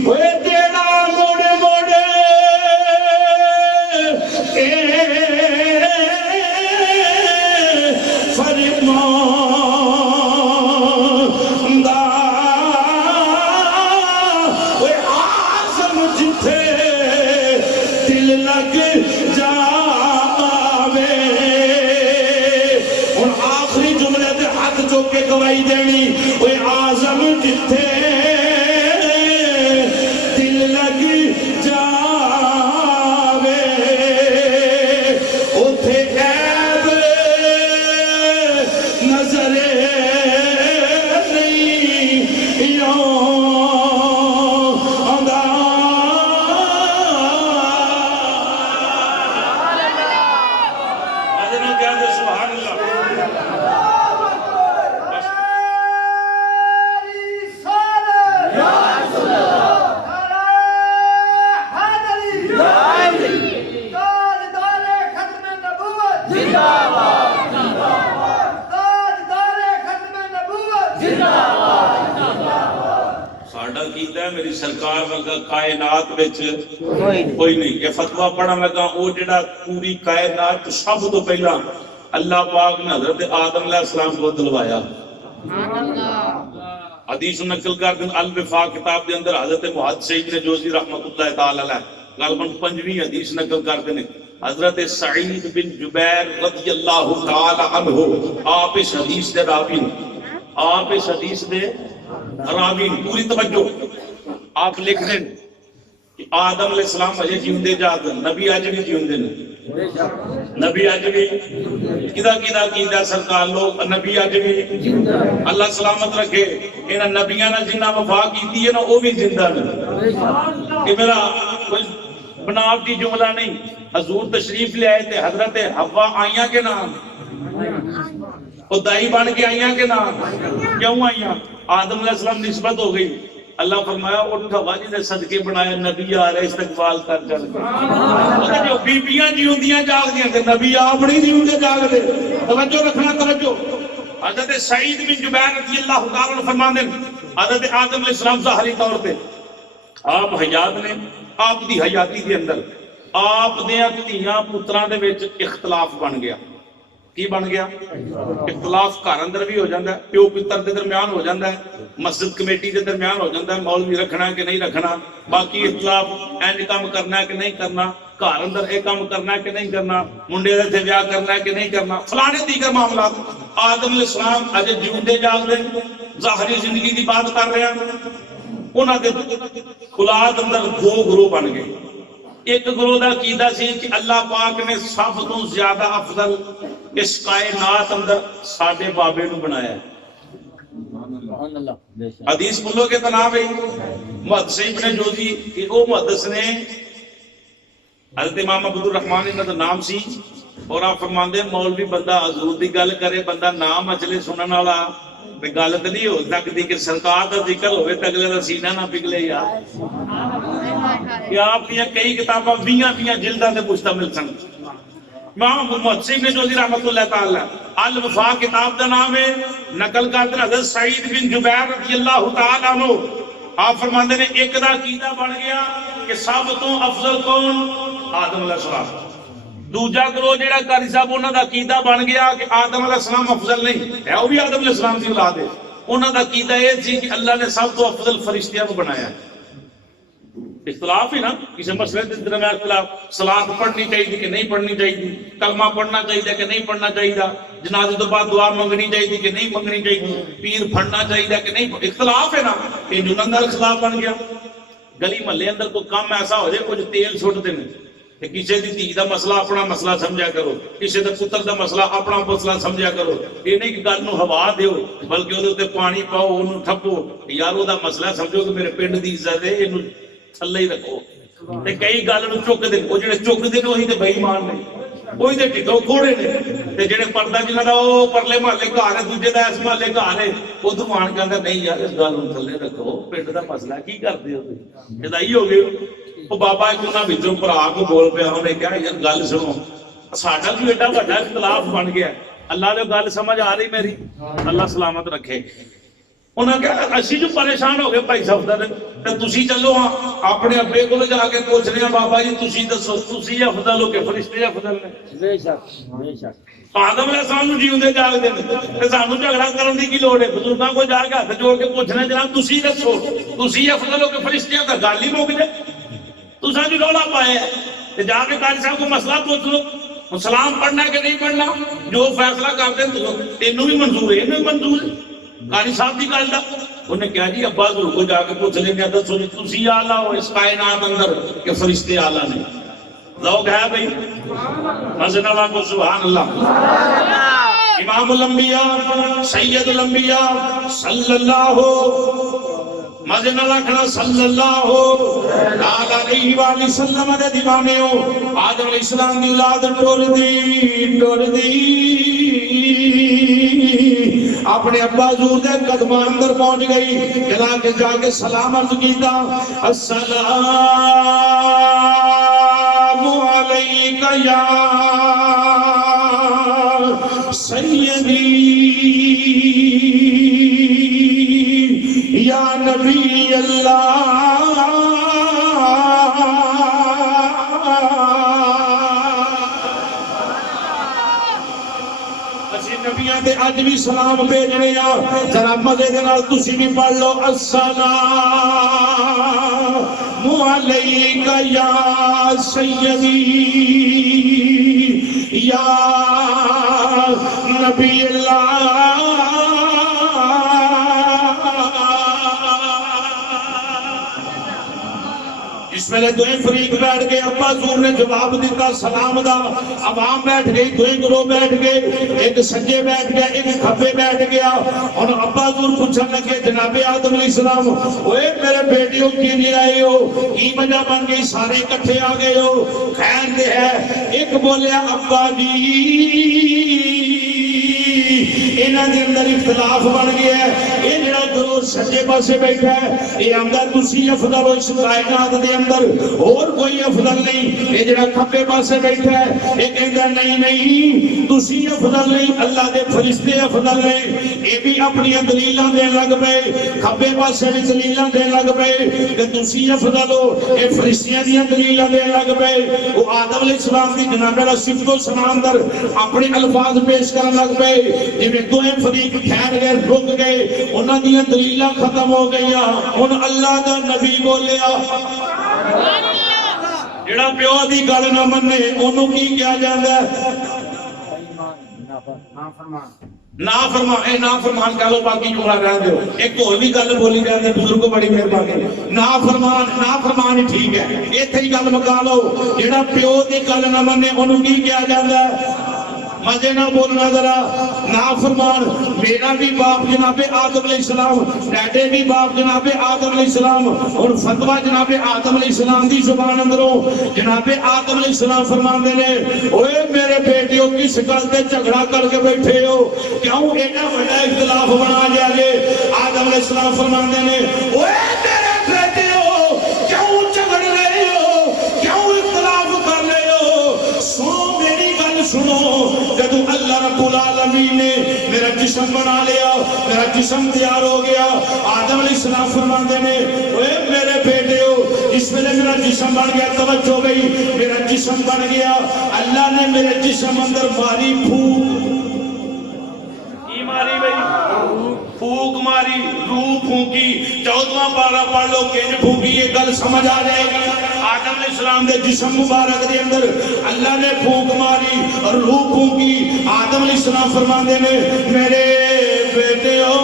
اوے تیرا موڑے موڑے گواہی دینی اوے آزم جتھے دل لگ جاوے اوتھے عیب نظر نہیں آندا اجنا کہہ دے سبحان اللہ میری سرکار لگا کائنات وچ کوئی نہیں یہ فتوہ پڑھا لگا وہ جڑا پوری کائنات سب تو پہلا اللہ پاک نے حضرت آدم علیہ السلام کو دلوایا حدیث نقل کر دن الوفا کتاب دے اندر حضرت محمد سعید نے جوزی رحمت اللہ تعالی علیہ غالباً 5ویں حدیث نقل کر دن حضرت سعید بن جبیر رضی اللہ تعالی عنہ آپ اس حدیث دے راوی آپ اس حدیث دے راوی پوری توجہ آپ لکھ دیں کہ آدم علیہ السلام اجے جیوندے جاتے نبی اج بھی جیوندے نے نبی اج بھی کدا کدا کیدا سرکار لوگ نبی اج بھی اللہ سلامت رکھے انہاں نبیاں نے جنہ وفا کیتی ہے نا وہ بھی زندہ نے کہ میرا کوئی بناوٹی جملہ نہیں حضور تشریف لے آئے تھے حضرت حوا آئیاں کے نام وہ دائی بن کے آئیاں کے نام کیوں آئیاں آدم علیہ السلام نسبت ہو گئی اللہ فرمایا اٹھ ہوا جی نے صدقے بنایا نبی آ رہے استقبال کر چل کے جو بیبیاں جیوندیاں جاگدیاں تے نبی آپ نہیں جیوندے جاگدے توجہ رکھنا توجہ حضرت سعید بن جبیر رضی اللہ تعالیٰ عنہ فرماندے حضرت آدم علیہ السلام ظاہری طور پہ آپ حیات نے آپ دی حیاتی دے اندر آپ دیاں تیاں پتراں دے وچ اختلاف بن گیا کی بن گیا اختلاف گھر اندر بھی ہو جاتا ہے پیو پتر دے درمیان ہو جاتا ہے مسجد کمیٹی دے درمیان ہو جاتا ہے مولوی رکھنا ہے کہ نہیں رکھنا باقی اختلاف اینج کام کرنا ہے کہ نہیں کرنا گھر اندر اے کام کرنا ہے کہ نہیں کرنا منڈے دے تے بیاہ کرنا ہے کہ نہیں کرنا فلانے دیگر معاملات آدم علیہ السلام اجے جیوندے جاگدے ظاہری زندگی دی بات کر رہے ہیں انہاں دے اولاد اندر دو گروہ بن گئے ایک گروہ دا عقیدہ سی کہ اللہ پاک نے سب تو زیادہ افضل اس کائنات اندر ساڈے بابے نو بنایا ہے حدیث بولو کے تناب ہے محدث ابن جوزی کہ وہ محدث نے حضرت امام عبد الرحمن انہاں دا نام سی اور آپ فرماندے مولوی بندہ حضور دی گل کرے بندہ نام اچلے سنن والا گل تے نہیں ہو سکتی کہ سرکار دا ذکر ہوئے تے اگلے دا سینہ نہ پگھلے یار کہ آپ کی کئی کتاباں 20 جلداں تے مشتمل سن امام محمد ابن جوزی رحمۃ اللہ تعالی الوفا کتاب دا نام ہے نقل کرتے حضرت سعید بن جبیر رضی اللہ تعالی عنہ آپ فرماندے نے ایک دا عقیدہ بن گیا کہ سب تو افضل کون آدم علیہ السلام دوجا گروہ جڑا قاری صاحب انہاں دا عقیدہ بن گیا کہ آدم علیہ السلام افضل نہیں ہے وہ بھی آدم علیہ السلام دی اولاد ہے انہاں دا عقیدہ یہ سی کہ اللہ نے سب تو افضل فرشتیاں کو بنایا ہے اختلاف ہے نا کسی مسئلے کے درمیان اختلاف صلاۃ پڑھنی چاہیے کہ نہیں پڑھنی چاہیے کلمہ پڑھنا چاہیے کہ نہیں پڑھنا چاہیے جنازے تو بعد دعا منگنی چاہیے کہ نہیں منگنی چاہیے پیر پھڑنا چاہیے کہ نہیں اختلاف ہے نا یہ جنہاں دا اختلاف بن گیا گلی محلے اندر کوئی کام ایسا ہو جائے کچھ تیل سٹ دیں کہ کسی دی دھی دا مسئلہ اپنا مسئلہ سمجھا کرو کسی دے پتر دا مسئلہ اپنا مسئلہ سمجھا کرو یہ نہیں کہ گل نو ہوا دیو بلکہ وہ تے پانی پاؤ انہوں ٹھپو یار وہ دا مسئلہ سمجھو کہ میرے پنڈ دی عزت ہے یہ تھلے ہی رکھو تے کئی گل نو چک دے وہ جڑے چک دے وہی تے بے ایمان نے وہی تے ٹھڈو کھوڑے نے تے جڑے پردہ جنہاں دا او پرلے محلے گھر ہے دوجے دا اس محلے گھر ہے او تو مان کہندا نہیں یار اس گل نو تھلے رکھو پنڈ دا مسئلہ کی کردے ہو تسی جدائی ہو گئے وہ بابا ایک انہاں وچوں بھرا کو بول پیا انہیں کہا یار گل سنو ساڈا بھی ایڈا بڑا اختلاف بن گیا اللہ نے گل سمجھ آ رہی میری اللہ سلامت رکھے انہوں نے کہا اسی جو پریشان ہو گئے بھائی صاحب تے تسی چلو ہاں اپنے ابے کو جا کے پوچھ رہے ہیں بابا جی تسی دسو تسی افضل ہو کہ فرشتے افضل نے بے شک آدم علیہ السلام نو جیوندے جاگدے تے سانو جھگڑا کرن دی کی لوڑ ہے بزرگاں کو جا کے ہاتھ جوڑ کے پوچھنا جناب تسی دسو تسی افضل ہو کہ فرشتے دا گل ہی مک جائے تساں جو رولا پایا ہے جا کے قاری صاحب کو مسئلہ پوچھ لو سلام پڑھنا کہ نہیں پڑھنا جو فیصلہ کرتے ہیں تینوں بھی منظور ہے انہوں بھی منظور ہے قاری صاحب دی گل دا انہیں کہا جی ابا حضور کو جا کے پوچھ لیں گے دسو جی تسی اعلیٰ ہو اس کائنات اندر کہ فرشتے اعلیٰ نے ذوق ہے بھائی حسن اللہ کو سبحان اللہ امام الانبیاء سید الانبیاء صلی اللہ مزے نہ لکھنا صلی اللہ علیہ وآلہ وسلم دے دیوانے ہو آدم علیہ السلام دی اولاد ٹور دی اپنے ابا حضور دے قدماں اندر پہنچ گئی جلا کے جا کے سلام عرض کیتا السلام علیکہ یا سیدی یا نبی اللہ اسی نبیاں تے اج بھی سلام بھیجنے آ ذرا مزے دے نال تسی بھی پڑھ لو السلام علیکہ یا سیدی یا نبی اللہ اس میں دوئے فریق بیٹھ گئے ابا حضور نے جواب دیتا سلام دا عوام بیٹھ گئی دوئے گروہ بیٹھ گئے ایک سجے بیٹھ گیا ایک کھبے بیٹھ گیا اور ابا حضور پوچھنے لگے جناب آدم علیہ السلام اوے میرے بیٹیوں کی نہیں آئے ہو کی وجہ بن گئی سارے اکٹھے آ گئے ہو خیر دے ہے ایک بولیا ابا جی انہاں دے اندر اختلاف بن گیا ہے. یہ جڑا گروہ سجے پاسے بیٹھا ہے یہ آندا تسی افضل ہو اس کائنات دے اندر اور کوئی افضل نہیں. یہ جڑا کھبے پاسے بیٹھا ہے یہ کہندا نہیں نہیں تسی افضل نہیں, اللہ دے فرشتے افضل نے. یہ بھی اپنی دلیلاں دین لگ پئے, کھبے پاسے بھی دلیلاں دین لگ پئے کہ تسی افضل ہو. یہ فرشتیاں دیاں دلیلاں دین لگ پئے. وہ آدم علیہ السلام دی جناب والا صفت و سلام در اپنے الفاظ پیش کرن لگ پئے. جویں دوئے فریق ٹھہر گئے رک گئے انہاں دیاں دلیلاں ختم ہو گئیاں. ہن اللہ دا نبی بولیا جڑا پیو دی گل نہ مننے اونوں کی کہا جاندا ہے؟ نافرمان کہہ لو, باقی جملہ رہ دیو. ایک اور بھی گل بولی جاندے بزرگوں بڑی مہربانی. نافرمان ہی ٹھیک ہے, ایتھے ہی گل مکا لو. جڑا پیو دی گل نہ مننے اونوں کی کہا جاندا ہے؟ مزے نہ بولنا ذرا. نافرمان میرا بھی باپ جناب آدم علیہ السلام, ڈیڈے بھی باپ جناب آدم علیہ السلام. اور فتویٰ جناب آدم علیہ السلام دی زبان اندروں جناب آدم علیہ السلام فرماندے نے اوے میرے بیٹیوں کس گل تے جھگڑا کر کے بیٹھے ہو, کیوں ایڈا بڑا اختلاف بنا لیا جے؟ آدم علیہ السلام فرماندے نے اوے میرے بیٹیوں کیوں جھگڑ رہے ہو, کیوں اختلاف کر رہے ہو؟ سنو میری گل سنو. جدو اللہ رب العالمین نے میرا جسم بنا لیا, میرا جسم تیار ہو گیا, آدم علیہ السلام فرماندے نے اوے میرے بیٹے ہو اس ویلے میرا جسم بن گیا, توجہ گئی, میرا جسم بن گیا. اللہ نے میرے جسم اندر ماری پھوک. کی ماری بھئی؟ پھوک ماری, روح پھونکی. 14واں پارہ پڑھ لو کینج پھونکی, یہ گل سمجھ آ جائے گی. آدم علیہ السلام دے جسم مبارک دے اندر اللہ نے پھونک ماری اور روح پھونکی. آدم علیہ السلام فرماندے نے میرے بیٹے ہو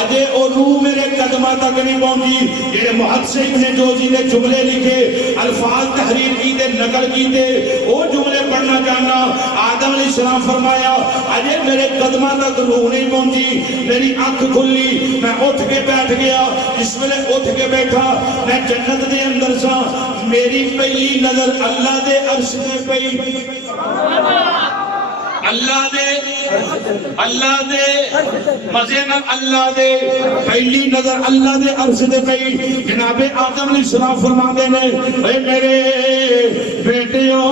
اجے او روح میرے قدمہ تک نہیں پہنچی. یہ محدث ابن جوزی نے جملے لکھے, الفاظ تحریر کی تے نقل کی تے وہ جملے پڑھنا چاہنا. آدم علیہ السلام فرمایا اجے میرے قدمہ تک روح نہیں پہنچی. میری آنکھ کھلی, میں اٹھ کے بیٹھ گیا. جس ویلے اٹھ کے بیٹھا میں جنت دے اندر سا, میری پہلی نظر اللہ دے عرش تے پئی. اللہ دے مزے نال اللہ دے پہلی نظر اللہ دے عرش تے پئی. جناب آدم علیہ السلام فرماندے نے اے میرے بیٹیو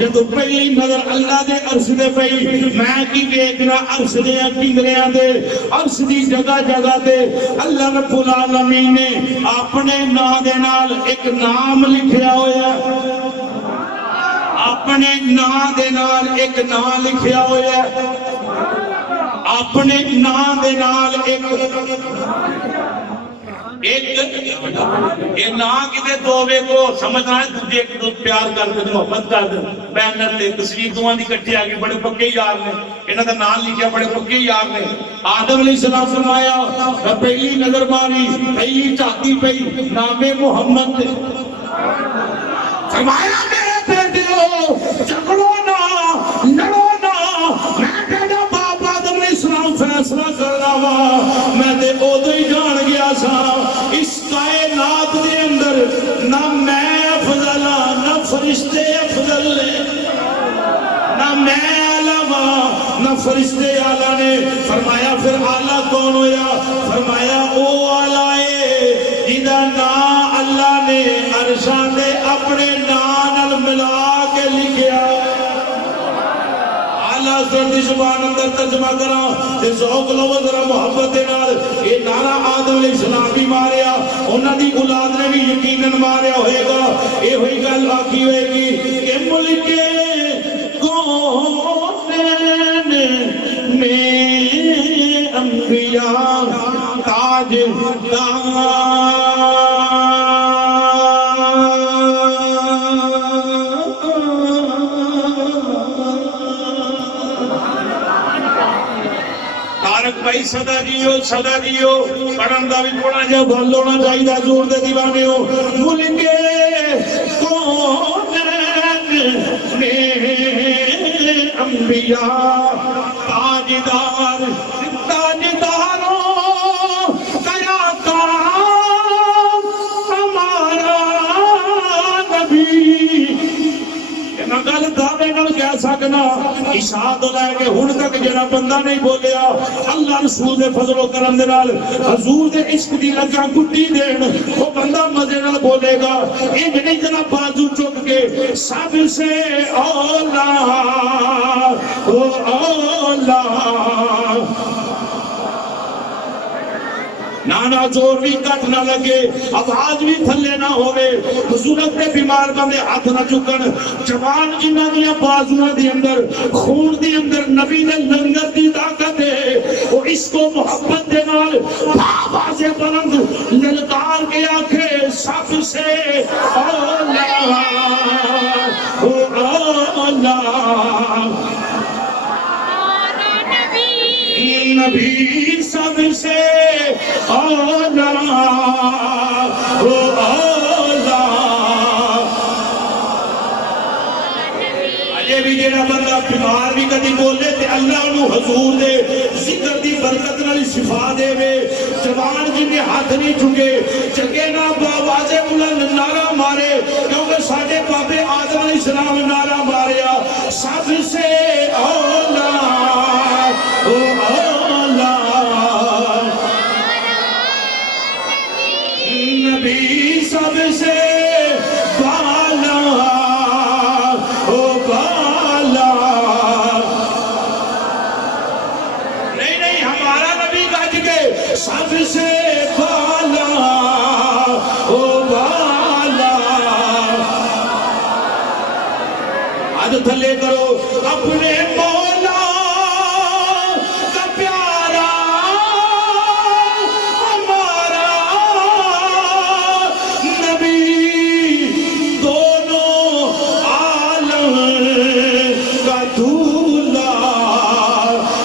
جدو پہلی نظر اللہ دے عرش تے پئی میں کی دیکھنا عرش دے کنگریاں دے عرش دی جگہ جگہ تے اللہ رب العالمین نے اپنے نام دے نال ایک نام لکھیا ہویا ہے. اپنے نام دے نال ایک نام لکھیا ہویا ہے. اپنے نام دے نال ایک نام کتے دووے کو سمجھنا ہے, تجھے ایک دو پیار کر دے, محبت کر دے, بینر دے, تصویر دوہاں دی کٹھی آگے بڑے پکے یار نے, انہاں دا نام لکھیا بڑے پکے یار نے. آدم علیہ السلام فرمایا پہلی نظر ماری, پہلی چاہتی پئی نام محمد دے. فرمایا میرے بیٹے ہو جھگڑو نہ, لڑو نہ, میں تیرا باپ آدم علیہ السلام فیصلہ کرنا وا. میں تے اودوں ہی جان گیا سا اس کائنات دے اندر نہ میں افضل ہاں نہ فرشتے افضل نے, نہ میں اعلیٰ ہاں نہ فرشتے اعلیٰ نے. فرمایا پھر اعلیٰ کون ہویا؟ فرمایا او اعلیٰ ہے جدا نام اللہ نے عرشاں دے اپنے نام نال ملا کے لکھیا. اعلیٰ حضرت زبان اندر ترجمہ کرا تے ذوق لو ذرا محبت دے نال. یہ نعرہ آدم علیہ السلام بھی ماریا, انہاں دی اولاد نے بھی یقیناً ماریا ہوئے گا. یہ ہوئی گل آکی ہوئے گی کہ ملک کونین میں انبیاء تارک بھائی صدا دیو پڑھن دا بھی تھوڑا جہا بھل ہونا چاہیے, زور دے دیوانے ہو. ملک کونین میں انبیاء تاجداروں کیا کام ہمارا نبی. میں گل دعوے نال سکنا عشاء تو لے کے ہن تک جڑا بندہ نہیں بولیا اللہ رسول دے فضل و کرم دے نال حضور دے عشق دی لگاں گڈی دین وہ بندہ مزے نال بولے گا یہ نہیں جناب بازو چک کے سب سے اولا او اولا نانا زور بھی کٹ نہ لگے آواز بھی تھلے نہ ہوئے بزرگ دے بیمار بندے ہاتھ نہ چکن جوان جنہ دیا بازوਆਂ دی اندر خون دی اندر نبی دے لنگر دی طاقت ہے وہ اس کو محبت دے نال آواز بلند للکار کے آنکھیں سب سے اولا او اولا نبی سب سے اولا او اولا اجے بھی جڑا بندہ بیمار بھی کدی بولے تے اللہ انہوں حضور دے ذکر دی برکت نال شفا دے وے جوان جن نے ہاتھ نہیں چکے چنگے نہ باواز بلند نعرہ مارے کیونکہ ساڈے بابے آدم علیہ السلام نعرہ ماریا سب سے اولا او اولا نبی سب سے بالا او بالا نہیں ہمارا نبی گج کے سب سے بالا او بالا آج تھلے کرو اپنے مولا کا پیارا ہمارا نبی دونوں عالم کا دولہ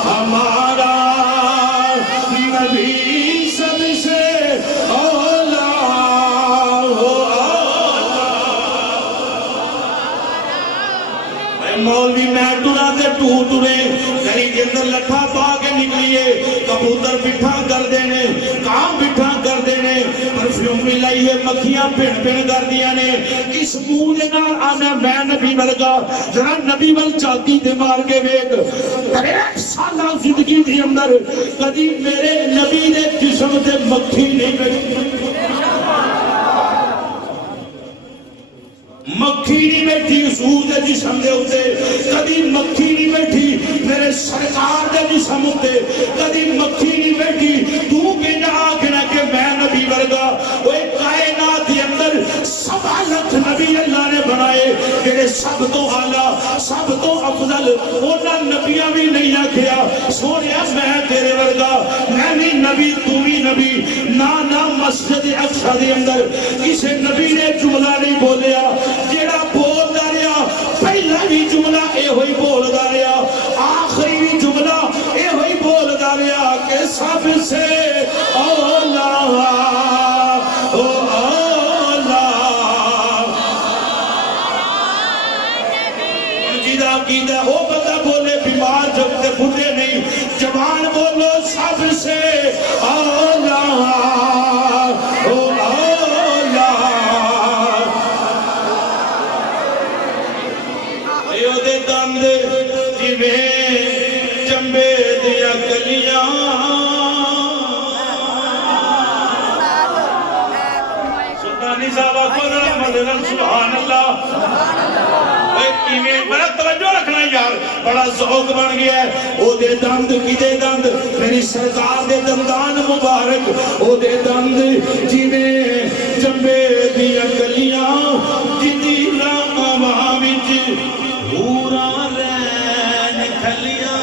ہمارا نبی سب سے اولا ہو مولوی میں ٹورا سے ٹورے گھری کے اندر لٹھا پا کے نکلیے کبوتر بٹھا کر دینے کام بٹھا کر دینے پرفیوم ملائیے مکھیاں پھن پھن کر دیا نے کس منہ دے نال آنا میں نبی ملگا ذرا نبی مل چاہتی دے مار کے ویگ 63 سالہ زندگی دی اندر کدی میرے نبی دے جسم سے مکھی نہیں بیٹھی مکھی نہیں بیٹھی حضور دے جسم دے ہوتے کدی مکھی نہیں بیٹھی میرے سرکار دے جسم ہوتے کدی مکھی نہیں بیٹھی تو کہ نہ آگنا کہ میں نبی ورگا وہ ایک کائنات دے اندر 7 لاکھ نبی اللہ نے بنائے میرے سب تو اعلیٰ سب تو افضل اونا نبیاں بھی نہیں آکھیا سونیا میں تیرے ورگا میں بھی نبی تو بھی نبی نہ مسجد اقصی دے اندر کسی نبی نے جملہ نہیں بولیا جیڑا بول دا رہا پہلا بھی جملہ اے ہوئی بول دا رہا آخری بھی جملہ اے ہوئی بول دا رہا کہ سب سے اولا او اولا جیدہ عقیدہ او بندہ بولے بیمار جب تے بھٹے نہیں جوان بولو سب سے اولا او اولا ایو دے دند جویں چمبے دیا کلیاں سلطانی صاحبہ کو رحمت سبحان اللہ بڑا توجہ رکھنا یار بڑا ذوق بن گیا ہے او دے دند کی دے دند میری سرکار دے دندان مبارک او دے دند جویں چمبے دیا کلیاں جدی راواں وچ پورا رین کھلیاں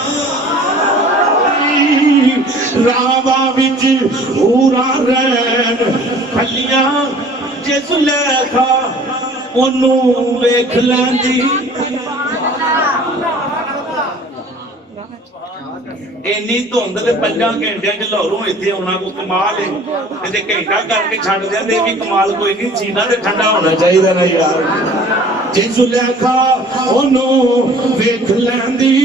راواں وچ پورا رین کھلیاں جے زلیخا انہوں ویکھ لیندی اینی دھند تے 5 گھنٹے چ لاہوروں ایتھے انہاں کو کمال ہے تے گھنٹہ کر کے چھڈ دیندے بھی کمال کوئی نہیں سینہ تے ٹھنڈا ہونا چاہیے نا یار جے زلیخا انہوں ویکھ لیندی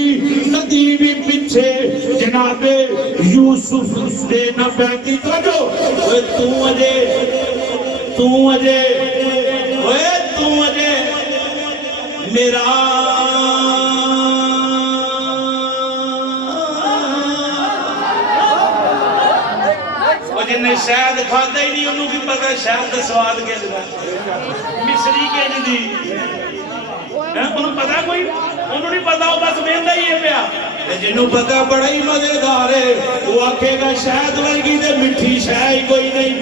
کدی بھی پیچھے جناب یوسف دے نہ بیٹھی توجہ اوے تو اجے اوے تو اجے میرا جنہیں شاید کھاتا ہی نہیں انہوں کی پتہ شاید کا سواد کے جدا مصری کے جدی انہوں پتہ کوئی انہوں نہیں پتہ ہو بس بیندہ ہی ہے پیا جنہوں پتہ بڑا ہی مزیدار ہے وہ آکھے گا شاید ورگی دے مٹھی شاید کوئی نہیں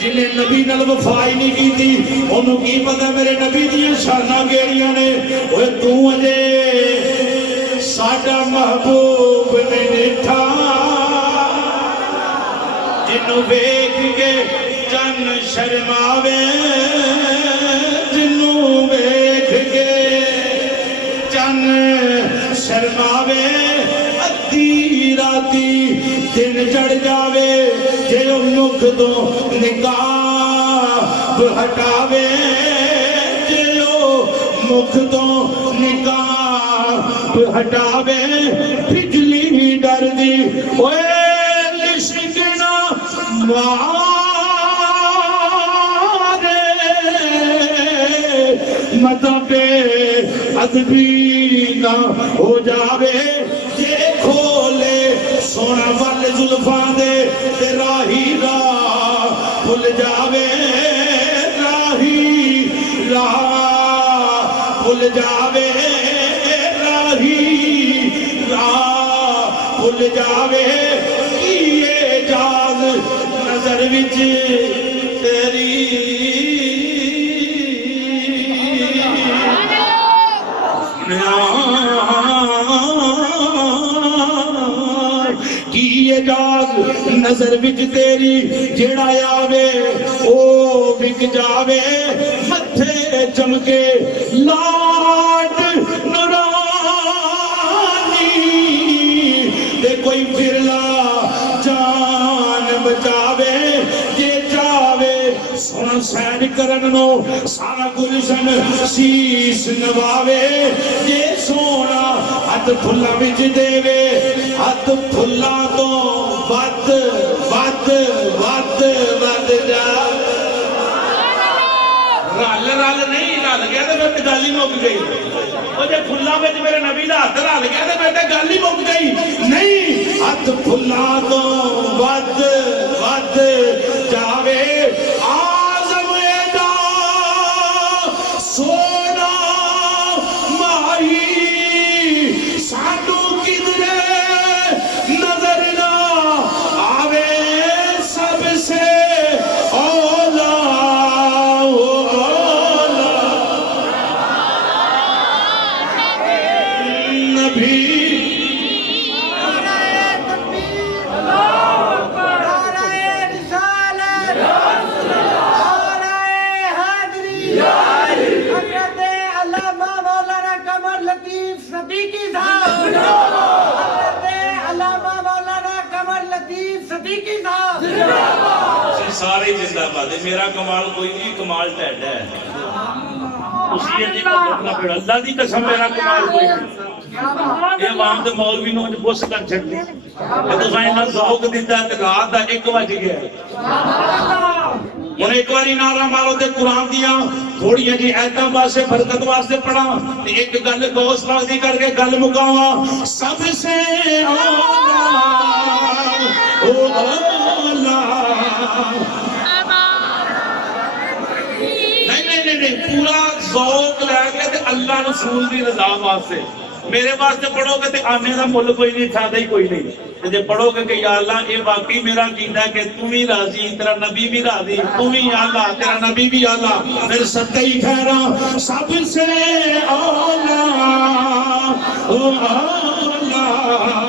جنہیں نبی نال وفائی نہیں کی تھی انہوں کی پتہ میرے نبی دیاں شانہ گیڑیاں نے وہ تو اجے ساڑا محبوب نے نٹھا جنہوں بیٹھ کے جن شرماوے جنہوں بیٹھ کے جن شرماوے ادھی راتی دن جڑ جاوے جے مکھ تو نکاح ہٹاوے جے مکھ تو نکاح ہٹاوے بجلی ڈر دی اوے لشکنا مارے مدہ پہ ادبی نہ ہو جاوے جے کھولے سونا والے زلفاں دے راہی راہ بھول جاوے راہی راہ بھول جاوے راہی راہ بھول جاوے کیے جاز نظر وچ تیری کیے جاز نظر وچ تیری جیڑا آوے او وک جاوے متھے چمکے لاٹ نورانی دے کوئی پھرلا جان بچاوے جے چاوے سونا سین کرنو سارا گلشن شیش نواوے جے سونا ہاتھ پھلا بچ دے ہاتھ پھلا تو ود ود ود ود جا رال رال نہیں رال گیا تو میں گل ہی مک گئی وہ جب پھلا بچ میرے نبی دا ہاتھ رال گیا تو میں گل ہی مک گئی نہیں ہاتھ پھلا تو ود ود جاوے آزم ایڈا سونا ماہی سانو کدرے نظر نہ آوے سب سے اولا نبی سارے زندہ باد میرا کمال کوئی نہیں کمال ٹیڈ ہے اسی جی کا کرنا پڑا اللہ دی قسم میرا کمال کوئی نہیں یہ عوام دے مولوی نو بس کر چھڑ دی تو سائیں نہ ذوق دیتا ہے رات دا 1 بج گیا ہن ایک باری نعرہ مارو تے قرآن دیاں تھوڑی جی ایتاں واسطے برکت واسطے پڑھا تے ایک گل غوث پاک دی کر کے گل مکاواں سب سے اولا او اللہ نہیں پورا ذوق لے کے تے اللہ رسول دی رضا واسطے میرے واسطے پڑھو گے تے آنے دا مل کوئی نہیں تھا ہی کوئی نہیں تے جے پڑھو گے کہ یا اللہ یہ واقعی میرا عقیدہ ہے کہ تو بھی راضی تیرا نبی بھی راضی تو بھی یا اللہ تیرا نبی بھی یا اللہ پھر صدقہ ہی ٹھہرا سب سے اولا او اللہ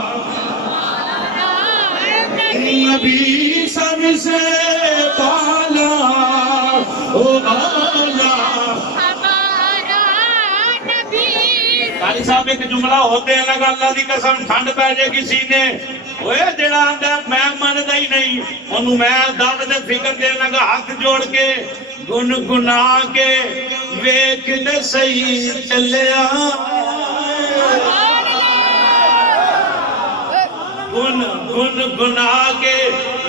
نبی سب سے بالا او اللہ قاری صاحب ایک جملہ ہوتے ہیں لگا اللہ دی قسم ٹھنڈ پہ جائے کسی نے وہ جڑا آندا میں ماندا ہی نہیں انہوں میں درد دے فکر دے لگا ہاتھ جوڑ کے گنگنا کے ویکھ تے صحیح چلیا گنگنا کے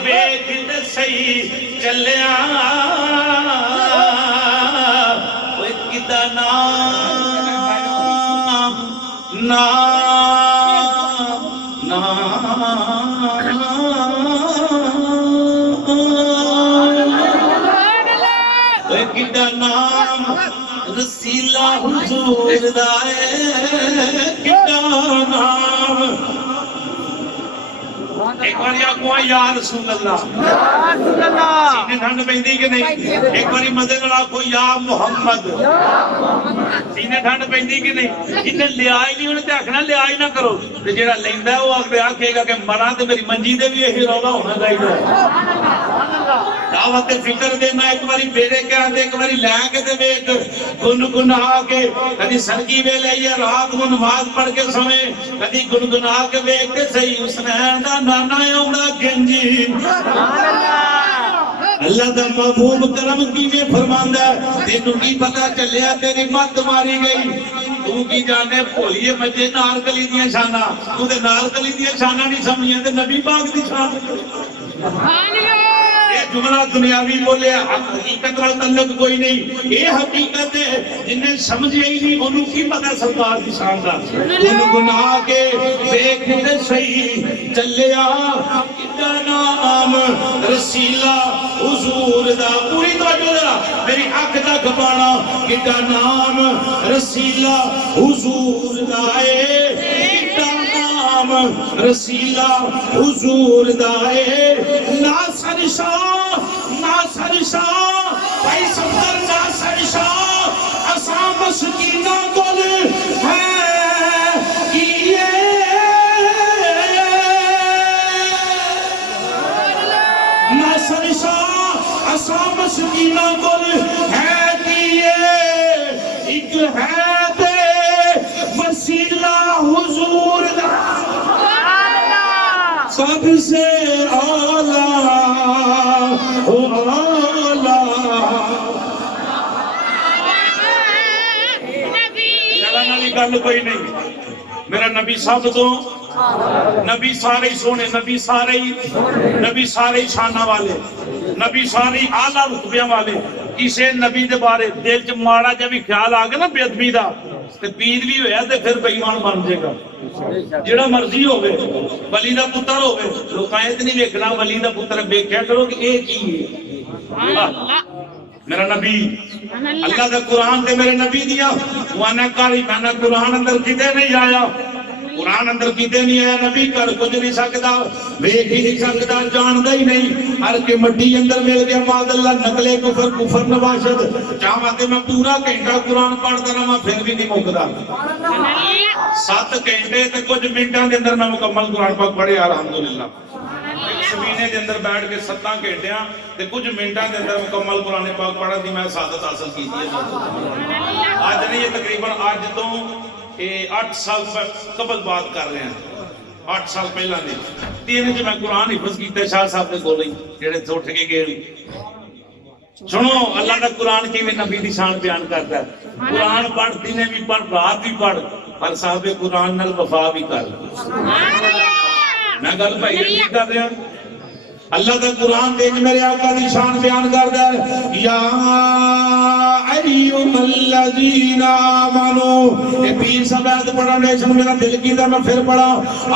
ویکھ تے صحیح چلیا وہ کدا حضور دائے کتا نام ایک بار آخو یا رسول اللہ سینے ٹھنڈ پہندی کہ نہیں ایک بار مزے نال آخو یا محمد سینے ٹھنڈ پہندی کہ نہیں جنہیں لیا ہی نہیں انہیں تے آخنا لیا ہی نہ کرو تے جڑا لیندا ہے وہ آکھے گا کہ مراں تے میری منجی دے بھی یہی رولا ہونا چاہیے دعوت فکر دینا ایک باری بیرے کے آتے ایک باری لے کے دے بیک گنگنا کے کدی سرگی ویلے یا رات کو نماز پڑھ کے سمے کدی گنگنا کے بیک کے صحیح حسنین دا نانا اونا گنجی اللہ دا محبوب کرم کی میں فرماندہ ہے تینوں کی پتہ چلیا تیری مت ماری گئی تو کی جانے بھولیے مجھے نارکلی دیا شانہ تو دے نارکلی دیا شانہ نہیں سمجھے تے نبی پاک دی شانہ یہ جملہ دنیاوی بولے حقیقت کا تعلق کوئی نہیں یہ حقیقت ہے جنہیں سمجھے ہی نہیں انہوں کی پتہ سرکار کی شان دا ان گناہ کے دیکھتے صحیح چلیا کتا نام رسیلہ حضور دا پوری توجہ ذرا میری حق دا گھبانا کتا نام رسیلہ حضور دا کتا نام رسیلہ حضور دا ناصر شاہ بھائی سمدر ناصر شاہ اساں مسکینہ گل ہے کیے ناصر شاہ اساں مسکینہ گل ہے کیے ایک ہے دے وسیلہ حضور دا سب سے اعلیٰ گل کوئی نہیں میرا نبی سب تو نبی سارے سونے نبی سارے شانہ والے نبی سارے اعلیٰ رتبیاں والے کسے نبی دے بارے دل چ ماڑا جب بھی خیال آ گیا نا بے ادبی دا تے پیر بھی ہویا تے پھر بے ایمان بن جائے گا جڑا مرضی ہوے ولی دا پتر ہوے لوکاں اے تے نہیں ویکھنا ولی دا پتر ویکھیا کرو کہ اے کی ہے میرا نبی اللہ دا قرآن تے میرے نبی دیا وانا کاری میں قرآن اندر کتے نہیں آیا قرآن اندر کتے نہیں آیا نبی کر کچھ نہیں سکتا ویکھ ہی نہیں سکتا جاندہ ہی نہیں ہر کے مٹی اندر مل گیا ماد اللہ نقلے کفر نواشد چاہتے میں پورا گھنٹہ قرآن پڑھتا رہا پھر بھی نہیں مکتا 7 گھنٹے تے کچھ منٹاں دے اندر میں مکمل قرآن پاک پڑھے الحمدللہ سمینے دے اندر بیٹھ کے 7 گھنٹیاں تے کچھ منٹاں دے اندر مکمل قرآن پاک پڑھا دی میں سعادت حاصل کی تھی آج نہیں یہ تقریباً آج تو 8 سال قبل بات کر رہے ہیں 8 سال پہلا نہیں 3 جو میں قرآن حفظ کیتا شاہ صاحب نے بول رہی جیڑے اٹھ کے گئے سنو اللہ کا قرآن کی میں نبی دی شان بیان کرتا ہے قرآن پڑھ دینے بھی پڑھ رات بھی پڑھ پر صاحب قرآن نال وفا بھی کر میں گل بھائی نہیں کر رہا اللہ کا قرآن دیکھ میرے آقا دی شان بیان کرتا ہے یا ایھا الذین آمنوا اے پیر صاحب آیت پڑھا نیشن میرا دل کی تھا میں پھر پڑھا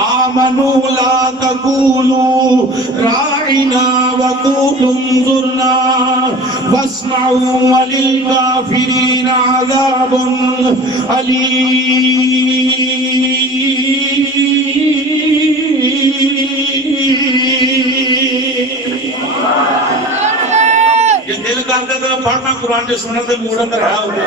آمنوا لا تقولوا راعنا وقولوا انظرنا واسمعوا وللکافرین عذاب علیم دل کرتے تو پڑھنا قرآن جو سننے سے موڑا کر رہا ہوگا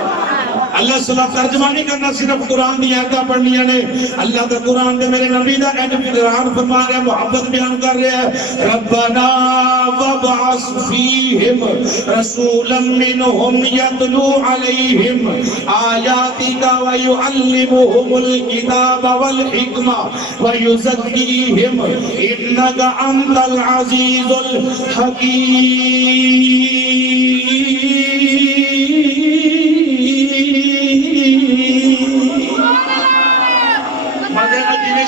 اللہ صلی اللہ ترجمہ نہیں کرنا صرف قرآن دی آیتاں پڑھنیاں نے اللہ دا قرآن دے میرے نبی دا اینڈ قرآن فرما رہا ہے محبت بیان کر رہا ہے ربنا وابعث فیہم رسولا منہم یتلو علیہم آیاتک ویعلمہم الکتاب والحکمہ ویزکیہم انک انت العزیز الحکیم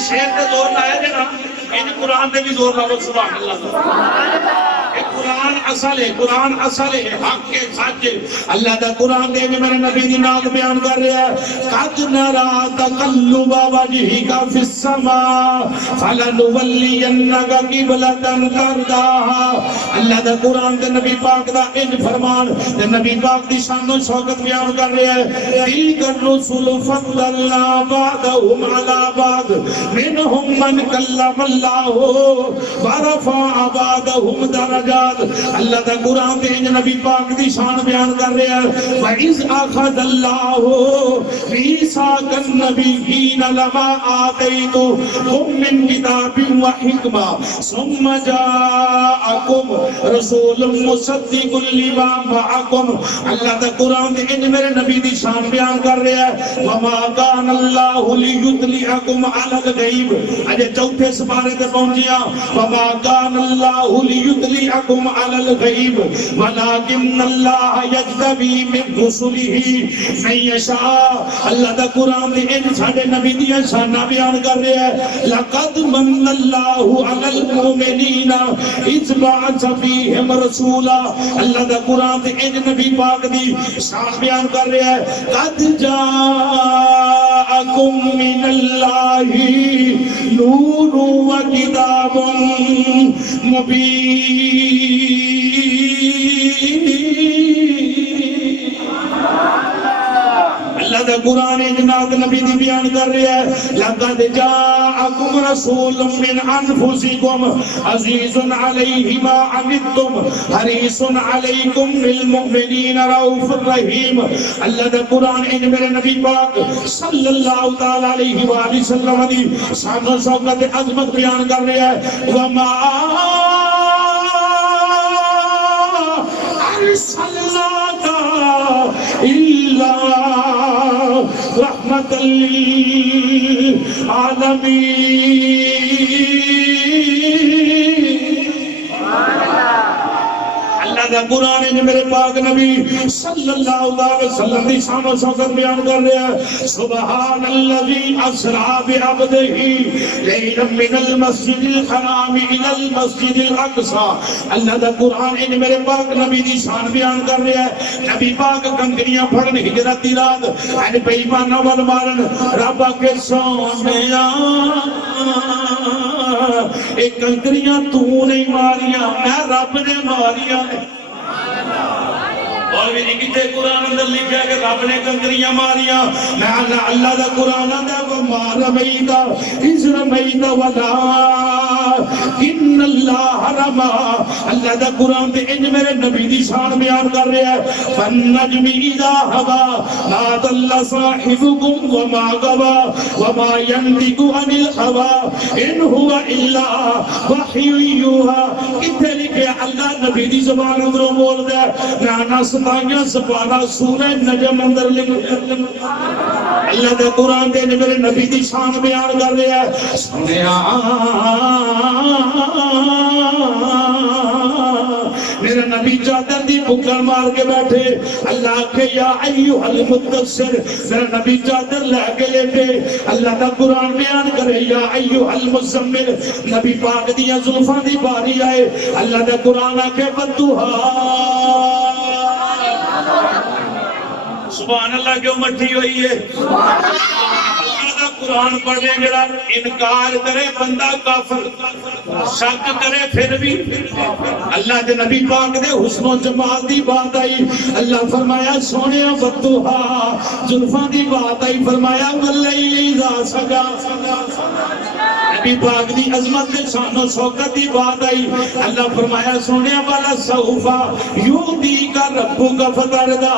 شیر تے زور لایا جنا ان قرآن تے بھی زور لاؤ سبحان اللہ قرآن اصل ہے، قرآن اصل ہے، حق کے سچ ہے۔ اللہ دا قرآن دے جو میرے نبی دی نات بیان کر رہا ہے، قد نرا تقلب وجہک فی السماء فلنولینک قبلۃ ترضاھا۔ اللہ دا قرآن تے نبی پاک دا ان فرمان تے نبی پاک دی شان و شوکت بیان کر رہا ہے۔ تلک الرسل فضلنا بعضهم علی بعض منهم من کلم اللہ ورفع بعضهم درجات۔ اللہ دا قرآن دے نبی پاک دی شان بیان کر رہے ہیں۔ وَإِذْ أَخَذَ اللَّهُ مِيثَاقَ النَّبِيِّينَ لَمَا آتَيْتُكُم مِّن كِتَابٍ وَحِكْمَةٍ ثُمَّ جَاءَكُمْ رَسُولٌ مُصَدِّقٌ لِّمَا مَعَكُمْ۔ اللہ دا قرآن دے میرے نبی دی شان بیان کر رہے ہیں۔ وَمَا كَانَ اللَّهُ لِيُطْلِعَكُمْ عَلَى الْغَيْبِ، اجے چوتھے سپارے تے پہنچیا۔ وَمَا كَانَ اللَّهُ لِيُطْلِعَكُمْ عَلَى الْغَيْبِ وَلَكِنَّ اللَّهَ يَجْتَبِي مِن رُّسُلِهِ مَن يَشَاءُ۔ اللہ دا قرآن دے ان ساڈے نبی دی شاناں بیان کر رہے ہیں۔ لَقَدْ مَنَّ اللَّهُ عَلَى الْمُؤْمِنِينَ إِذْ بَعَثَ فِيهِمْ رَسُولًا۔ اللہ دا قرآن دے ان نبی پاک دی شان بیان کر رہے ہیں۔ قَدْ جَاءَكُم مِّنَ اللَّهِ نُورٌ وَكِتَابٌ مُبِينٌ۔ اللہ دا قرآن جناب نبی دی بیان کر رہا ہے۔ لَقَدْ جَاءَكُمْ رَسُولٌ مِّنْ أَنفُسِكُمْ عَزِيزٌ عَلَيْهِ مَا عَنِتُّمْ حَرِيصٌ عَلَيْكُمْ بِالْمُؤْمِنِينَ رَءُوفٌ رَحِيمٌ۔ اللہ دا قرآن میرے نبی پاک صلی اللہ تعالی علیہ وآلہ وسلم دی شان و شوکت عظمت بیان کر رہا ہے۔ وَمَا أَرْسَلْنَاكَ إِلَّا رحمت للعالمین۔ اللہ دا قرآن ہے میرے پاک نبی صلی اللہ علیہ وسلم دی شان و شوکت بیان کر رہا ہے۔ سبحان الذی اسریٰ بعبدہ لیلا من المسجد الحرام الی المسجد الاقصی۔ اللہ دا قرآن ہے میرے پاک نبی دی شان بیان کر رہا ہے۔ نبی پاک کنکریاں پھڑن ہجرت دی رات این بے ایمانہ ول مارن رب کے سونیا ایک کنکریاں تو نہیں ماریاں میں رب نے ماریاں۔ اور بھی کتے قرآن اندر لکھا ہے کہ رب نے کنکریاں ماریاں۔ میں اللہ دا قرآن اندر وَمَا رَمَيْتَ إِذْ رَمَيْتَ وَلَٰكِنَّ اللَّهَ رَمَىٰ۔ اللہ دا قرآن دے انج میرے نبی دی شان بیان کر رہے ہیں۔ وَالنَّجْمِ إِذَا هَوَىٰ مَا ضَلَّ صَاحِبُكُمْ وَمَا غَوَىٰ وَمَا يَنطِقُ عَنِ الْهَوَىٰ إِنْ هُوَ إِلَّا وَحْيٌ يُوحَىٰ۔ کتے لکھے اللہ نبی دی زبان اندروں بول دے۔ نانا ستائیاں سپارہ سورہ نجم اندر لکھ اللہ دے قرآن دے میرے نبی دی شان بیان کر رہے ہیں۔ سنیا میرے نبی چادر دی بکر مار کے بیٹھے۔ اللہ کے یا ایوہ المدثر میرے نبی چادر لے کے لیٹے۔ اللہ دا قرآن بیان کرے یا ایوہ المزمل نبی پاک دیا زلفاں دی باری آئے۔ اللہ دا قرآن آکے بدوہا سبحان اللہ کیوں مٹھی ہوئی ہے۔ اللہ دا قرآن پڑھے جڑا انکار کرے بندہ کافر، شک کرے پھر بھی۔ اللہ دے نبی پاک دے حسن و جمال دی بات آئی۔ اللہ فرمایا سونے بدوہا زلفاں دی بات آئی۔ فرمایا واللیل اذا سجا نبی پاک دی عظمت دے شان و شوکت دی بات آئی۔ اللہ فرمایا سونے والا سوفا یؤتیک ربک فترضا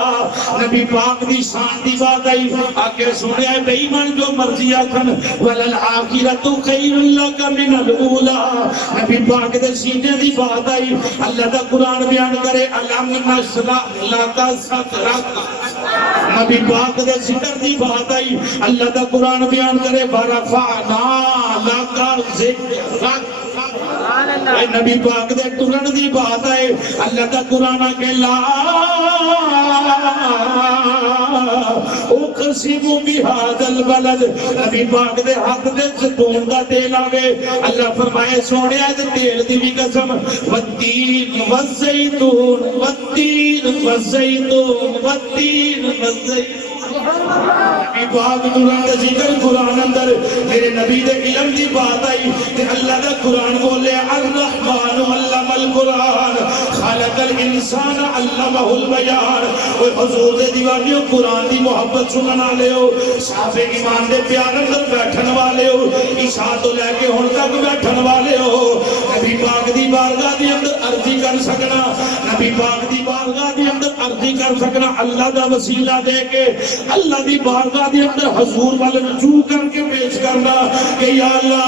نبی پاک دی شان دی بات آئی۔ آکے سونے بے ایمان جو مرضی آکھن وللآخرۃ خیر لک من الاولی نبی پاک دے سینے دی بات آئی۔ اللہ دا قرآن بیان کرے الم نشرح لک صدرک نبی پاک دے ذکر دی بات آئی۔ اللہ دا قرآن بیان کرے ورفعنا لک ذکرک اے نبی پاک دے ٹرن دی بات ہے اللہ دا قرآن کے لا اقسم بهذا البلد نبی پاک دے ہاتھ دے زیتون دا تیل آوے اللہ فرمائے سونیا دے تیل دی بھی قسم والتین والزیتون والتین والزیتون والتین والزیتون نبی پاک قرآن دا ذکر قرآن اندر میرے نبی دے علم دی بات آئی کہ اللہ دا قرآن بولے الرحمن علم القرآن خالق الانسان علمہ البیان اور حضور دے دیوانیوں قرآن دی محبت سننا لے ہو صاحب ایمان دے پیار اندر بیٹھن والے ہو عیسیٰ تو لے کے ہون تک بیٹھن والے ہو نبی پاک دی بارگاہ دی اندر عرضی کر سکنا نبی پاک دی بارگاہ دی اندر عرضی کر سکنا اللہ دا وسیلہ دے کے اللہ دی بارگاہ دی اندر حضور والے رجوع کر کے پیش کرنا کہ یا اللہ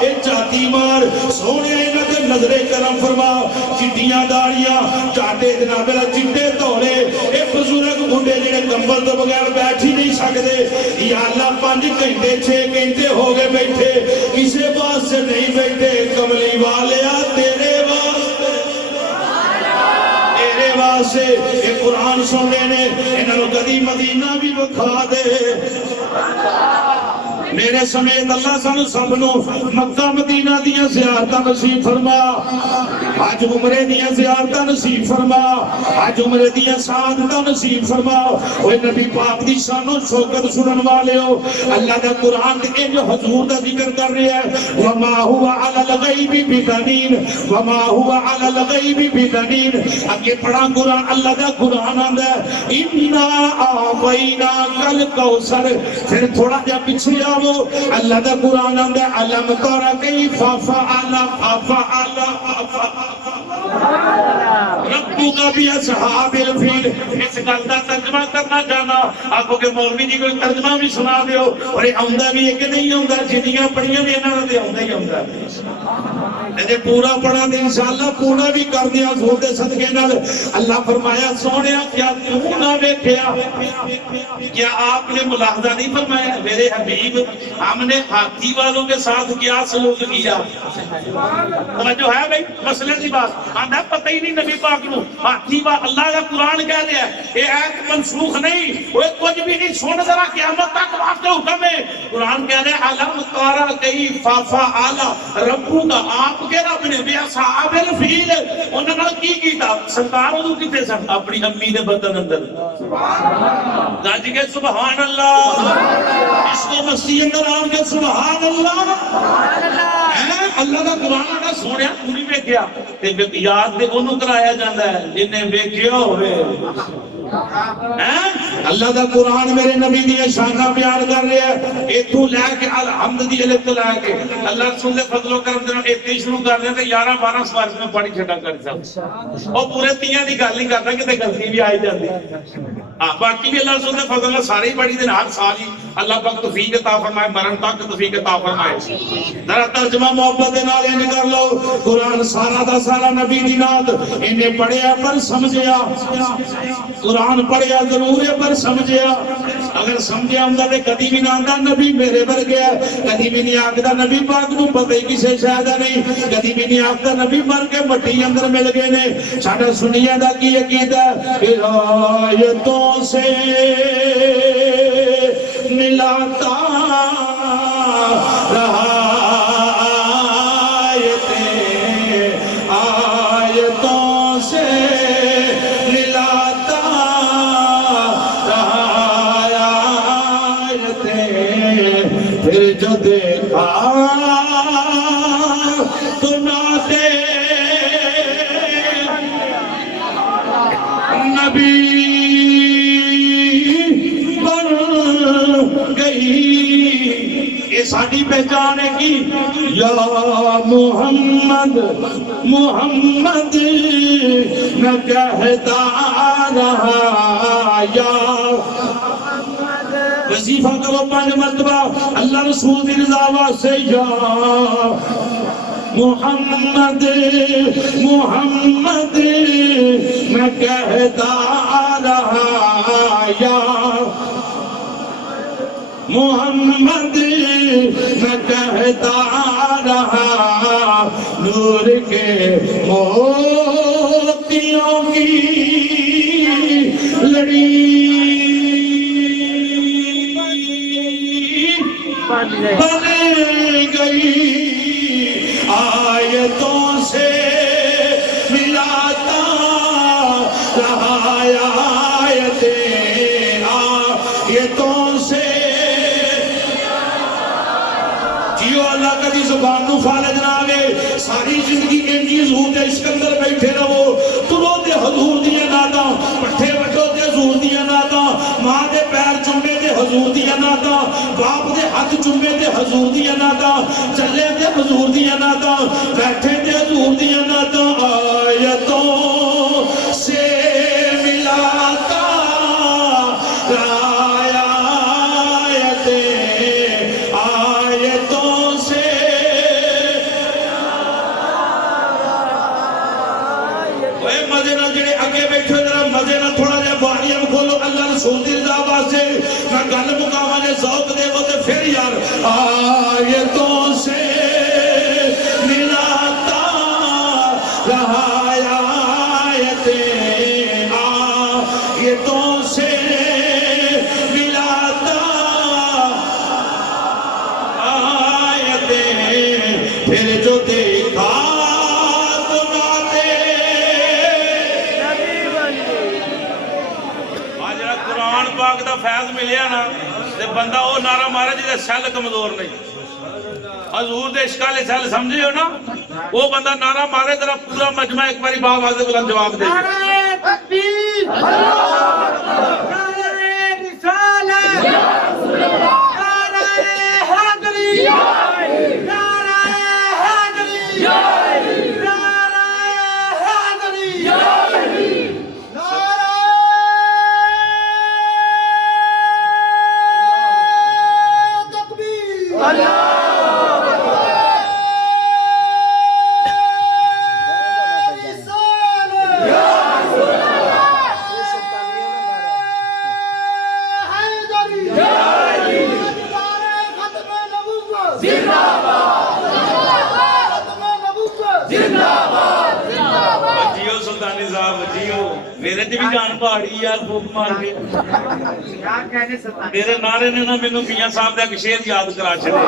اے چاہتی مار سونے انہیں نظر کرم فرما چٹیاں داڑیاں چاٹے جناب چٹے دھوڑے اے بزرگ بڈھے جڑے کمبل تو بغیر بیٹھ ہی نہیں سکتے یا اللہ 5 گھنٹے 6 گھنٹے ہو گئے بیٹھے کسی بات سے نہیں بیٹھے کملی والیا تیرے واسطے اے قرآن سننے نے انہوں کدی مدینہ بھی بکھا دے میرے سمیت اللہ سانو سب نو مکہ مدینہ دیاں زیارتاں نصیب فرما حج عمرے دیاں زیارتاں نصیب فرما حج عمرے دیاں سعادتاں نصیب فرما اوے نبی پاک دی شان و شوکت سنن والے ہو اللہ دا قرآن تے جو حضور دا ذکر کر رہا ہے وما هو علی الغیب بضنین وما هو علی الغیب بضنین اگے پڑھا قرآن اللہ دا قرآن آندا ہے انا اعطیناک الکوثر پھر تھوڑا جا پیچھے آو اللہ دا قرآن آندا ہے علم ترى کیف فعل ربک باصحاب الفیل اس گل دا ترجمہ کرنا چاہنا آپ کو کہ مولوی جی کوئی ترجمہ بھی سنا دیو اور آوندا بھی ایک نہیں آوندا جنیاں پڑھیاں نے انہاں دے آوندا ہی آوندا تے پورا پڑھا تے انشاءاللہ پورا بھی کر دیا زور دے صدقے نال اللہ فرمایا سونیا کیا تو نہ دیکھیا کیا آپ نے ملاحظہ نہیں فرمایا میرے حبیب ہم نے ہاتھی والوں کے ساتھ کیا سلوک کیا جو ہے بھائی مسئلے کی بات آندا پتہ ہی نہیں نبی پاک نو ہاتھی وا اللہ کا قرآن کہہ رہا ہے یہ ایت منسوخ نہیں وہ کچھ بھی نہیں سن ذرا قیامت تک واسطے حکم ہے قرآن کہہ رہا ہے علم ترى کیف فعل ربک آپ کے رب نے باصحاب الفیل انہاں نال کی کیتا سرکار اودوں کیتے سن اپنی امی دے بدن اندر گج کے سبحان اللہ اس کو مسیح اندر آن کے سبحان اللہ اللہ کا قرآن آنا سونیا پوری ویکھیا تے یاد دے اونوں کرایا جاندا ہے جنہیں ویکھیا ہوئے اللہ دا قرآن میرے نبی دی شانہ بیان کر رہے ہیں ایتھوں لے کے الحمد دی الف تو لے کے اللہ رسول دے فضل و کرم دے نال ایتھے شروع کر دے تے 11 12 سوال میں پڑھی چھڈا کر سا او پورے 30 دی گل نہیں کردا کہ غلطی بھی آئی جاندی ہاں باقی بھی اللہ رسول دے فضل نال سارے ہی پڑھی دے ہر سال ہی اللہ پاک توفیق عطا فرمائے مرن تک توفیق عطا فرمائے ذرا ترجمہ محبت دے نال انج کر لو قرآن سارا دا سارا نبی دی نات انہیں پڑھیا پر سمجھیا قرآن پڑھیا ضرور ہے پر سمجھیا اگر سمجھیا ہوں تے کدی بھی نہ آندا نبی میرے ورگے ہے کدی بھی نہیں آکھدا نبی پاک نو پتہ ہی کسے شاید نہیں کدی بھی نہیں آکھدا نبی مر کے مٹی اندر مل گئے نے ساڈا سنیا دا کی عقیدہ آیتوں سے ملاتا رہا آیتوں سے پھر جو دیکھا تو ناتے نبی بن گئی یہ ساری پہچان ہے کی یا محمد محمد میں کہتا رہا یا وظیفہ کرو 5 مرتبہ اللہ رسول دی رضا واسطے یا محمد محمد میں کہتا رہا یا محمد میں کہتا رہا نور کے موتیوں کی لڑی بن گئی آیتوں سے ملاتا رہا آیتوں سے جیو اللہ کا دی زبان نو فالج نہ آوے ساری زندگی انجی حضور دے اسکندر بیٹھے رہو ترو دے حضور دیا نادا پٹھے وٹو دے حضور دیا نادا ماں دے پیر چومے دے حضور دیا نادا باپ دے ہاتھ چومے دے حضور دیا نادا چلے دے حضور دیا نادا بیٹھے دے حضور دیا نادا آیتوں سے ملاتا رسول دی رضا واسطے میں گل مقامہ نے ذوق دے وہ تے پھر یار آیتوں سے ملاتا رہا آیتوں سے ملاتا آیتیں پھر جو دیکھا پاک دا فیض ملیا نا تے بندہ وہ نعرہ مارا جی دے سیل کمزور نہیں حضور دے عشق والے سیل سمجھے ہو نا وہ بندہ نعرہ مارے ذرا پورا مجمع ایک باری باواز بلند جواب دے نعرہ تکبیر نعرہ رسالت نعرہ حیدری نعرہ حیدری میرے جی بھی جان پہاڑی یار بھوک مار کے میرے نعرے نے نا مینوں میاں صاحب دا ایک شعر یاد کرا چھڑے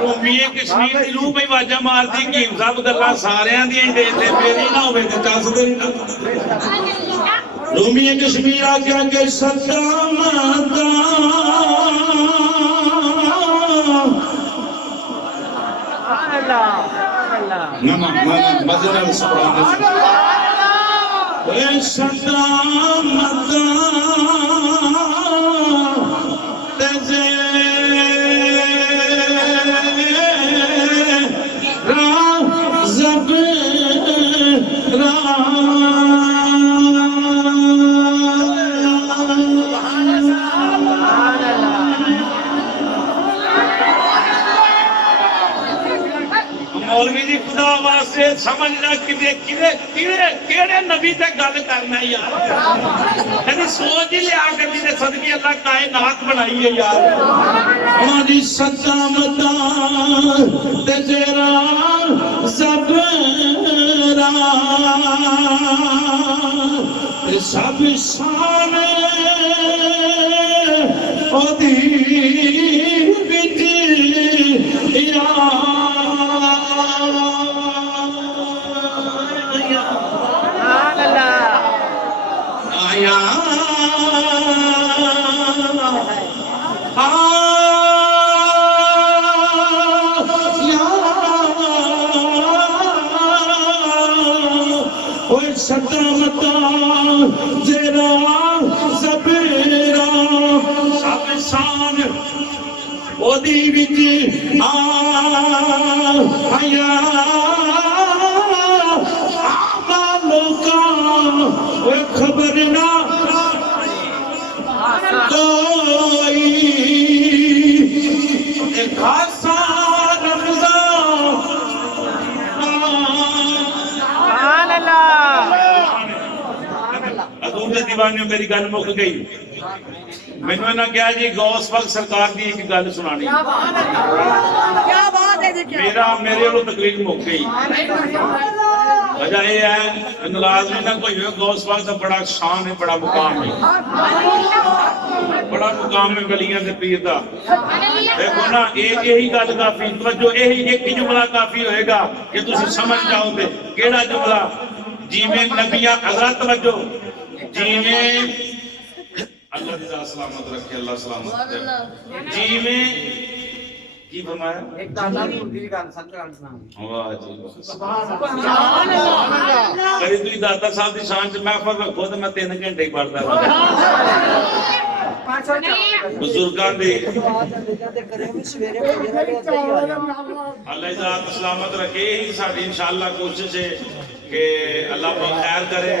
رومی کشمیر دی روح پہ واجہ مار دی کہ سب گلاں ساریاں دی دے تے میری نہ ہوے تے چس دے نہ رومی کشمیر آ کے کہ صدام دا مزے نال سبحان اللہ صدام دا تجے مولوی جی خدا واسطے سمجھنا کیڑے نبی تے گل کرنا یار کبھی سوچ ہی لیا کبھی تے صدقے اللہ کائنات بنائی ہے یار ہماری سچامتا تے تیرا زبرا تے سب شان او دی وچ صدامتا جیرا زبیرا سب شان او دی وچ آیا آمالوکا وہ خبر نہ کوئی ایک خاصا رمضان سبحان اللہ حضور کے دیوانیوں میری گل مک گئی ਮੈਨੂੰ ਇਹਨਾਂ ਕਿਹਾ ਜੀ ਗੌਸ ਪਾਕ ਸਰਕਾਰ ਦੀ ਇੱਕ ਗੱਲ ਸੁਣਾਣੀ। کیا بات ہے جی کیا ਮੇਰੇ ਵੱਲੋਂ ਤਕਰੀਰ ਮੁੱਕ ਗਈ। وجہ یہ ہے ناراض بھی نہ کوئی ہو، غوث پاک کا بڑا شان ہے، بڑا مقام ہے، بڑا مقام ہے ولیاں دے پیر دا۔ دیکھو نا یہی گل کافی، توجہ یہی ایک جملہ کافی ہوئے گا کہ تسی سمجھ جاؤ گے کیڑا جملہ؟ جیویں نبیاں حضرت توجہ جیویں اللہ دی ذات سلامت رکھے، اللہ سلامت رکھے، جیویں کی فرمایا؟ ایک دادا کی اردو کا سنت کا نام واہ جی کئی دوی داتا صاحب دی شان چ محفل رکھو تے میں 3 گھنٹے ہی پڑھدا رہا بزرگاں دی اللہ ذات سلامت رکھے۔ یہی ساری انشاءاللہ کوشش ہے کہ اللہ کو خیر کرے۔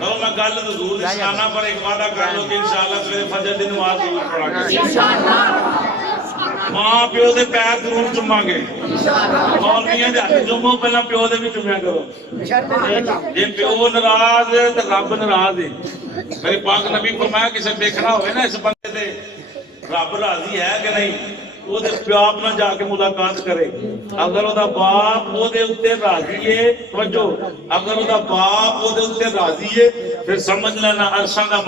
تو میں گل حضور دی سنانا پر ایک وعدہ کر لو کہ انشاءاللہ سویرے فجر دی نماز ضرور پڑھا گے، ماں پیو دے پیر ضرور چوما گے، مولویاں دے ہاتھ چومو، پہلا پیو دے بھی چومیا کرو۔ جے پیو ناراض ہے تے رب ناراض ہے۔ میرے پاک نبی فرمایا کسے دیکھنا ہوئے نا اس بندے تے رب راضی ہے کہ نہیں، وہ دے پیاب نہ جا کے ملاقات کرے۔ اگر وہ دا باپ وہ دے اتے راضی ہے، توجہ اگر وہ دا باپ وہ دے اتے راضی ہے، پھر سمجھ لینا عرشاں دا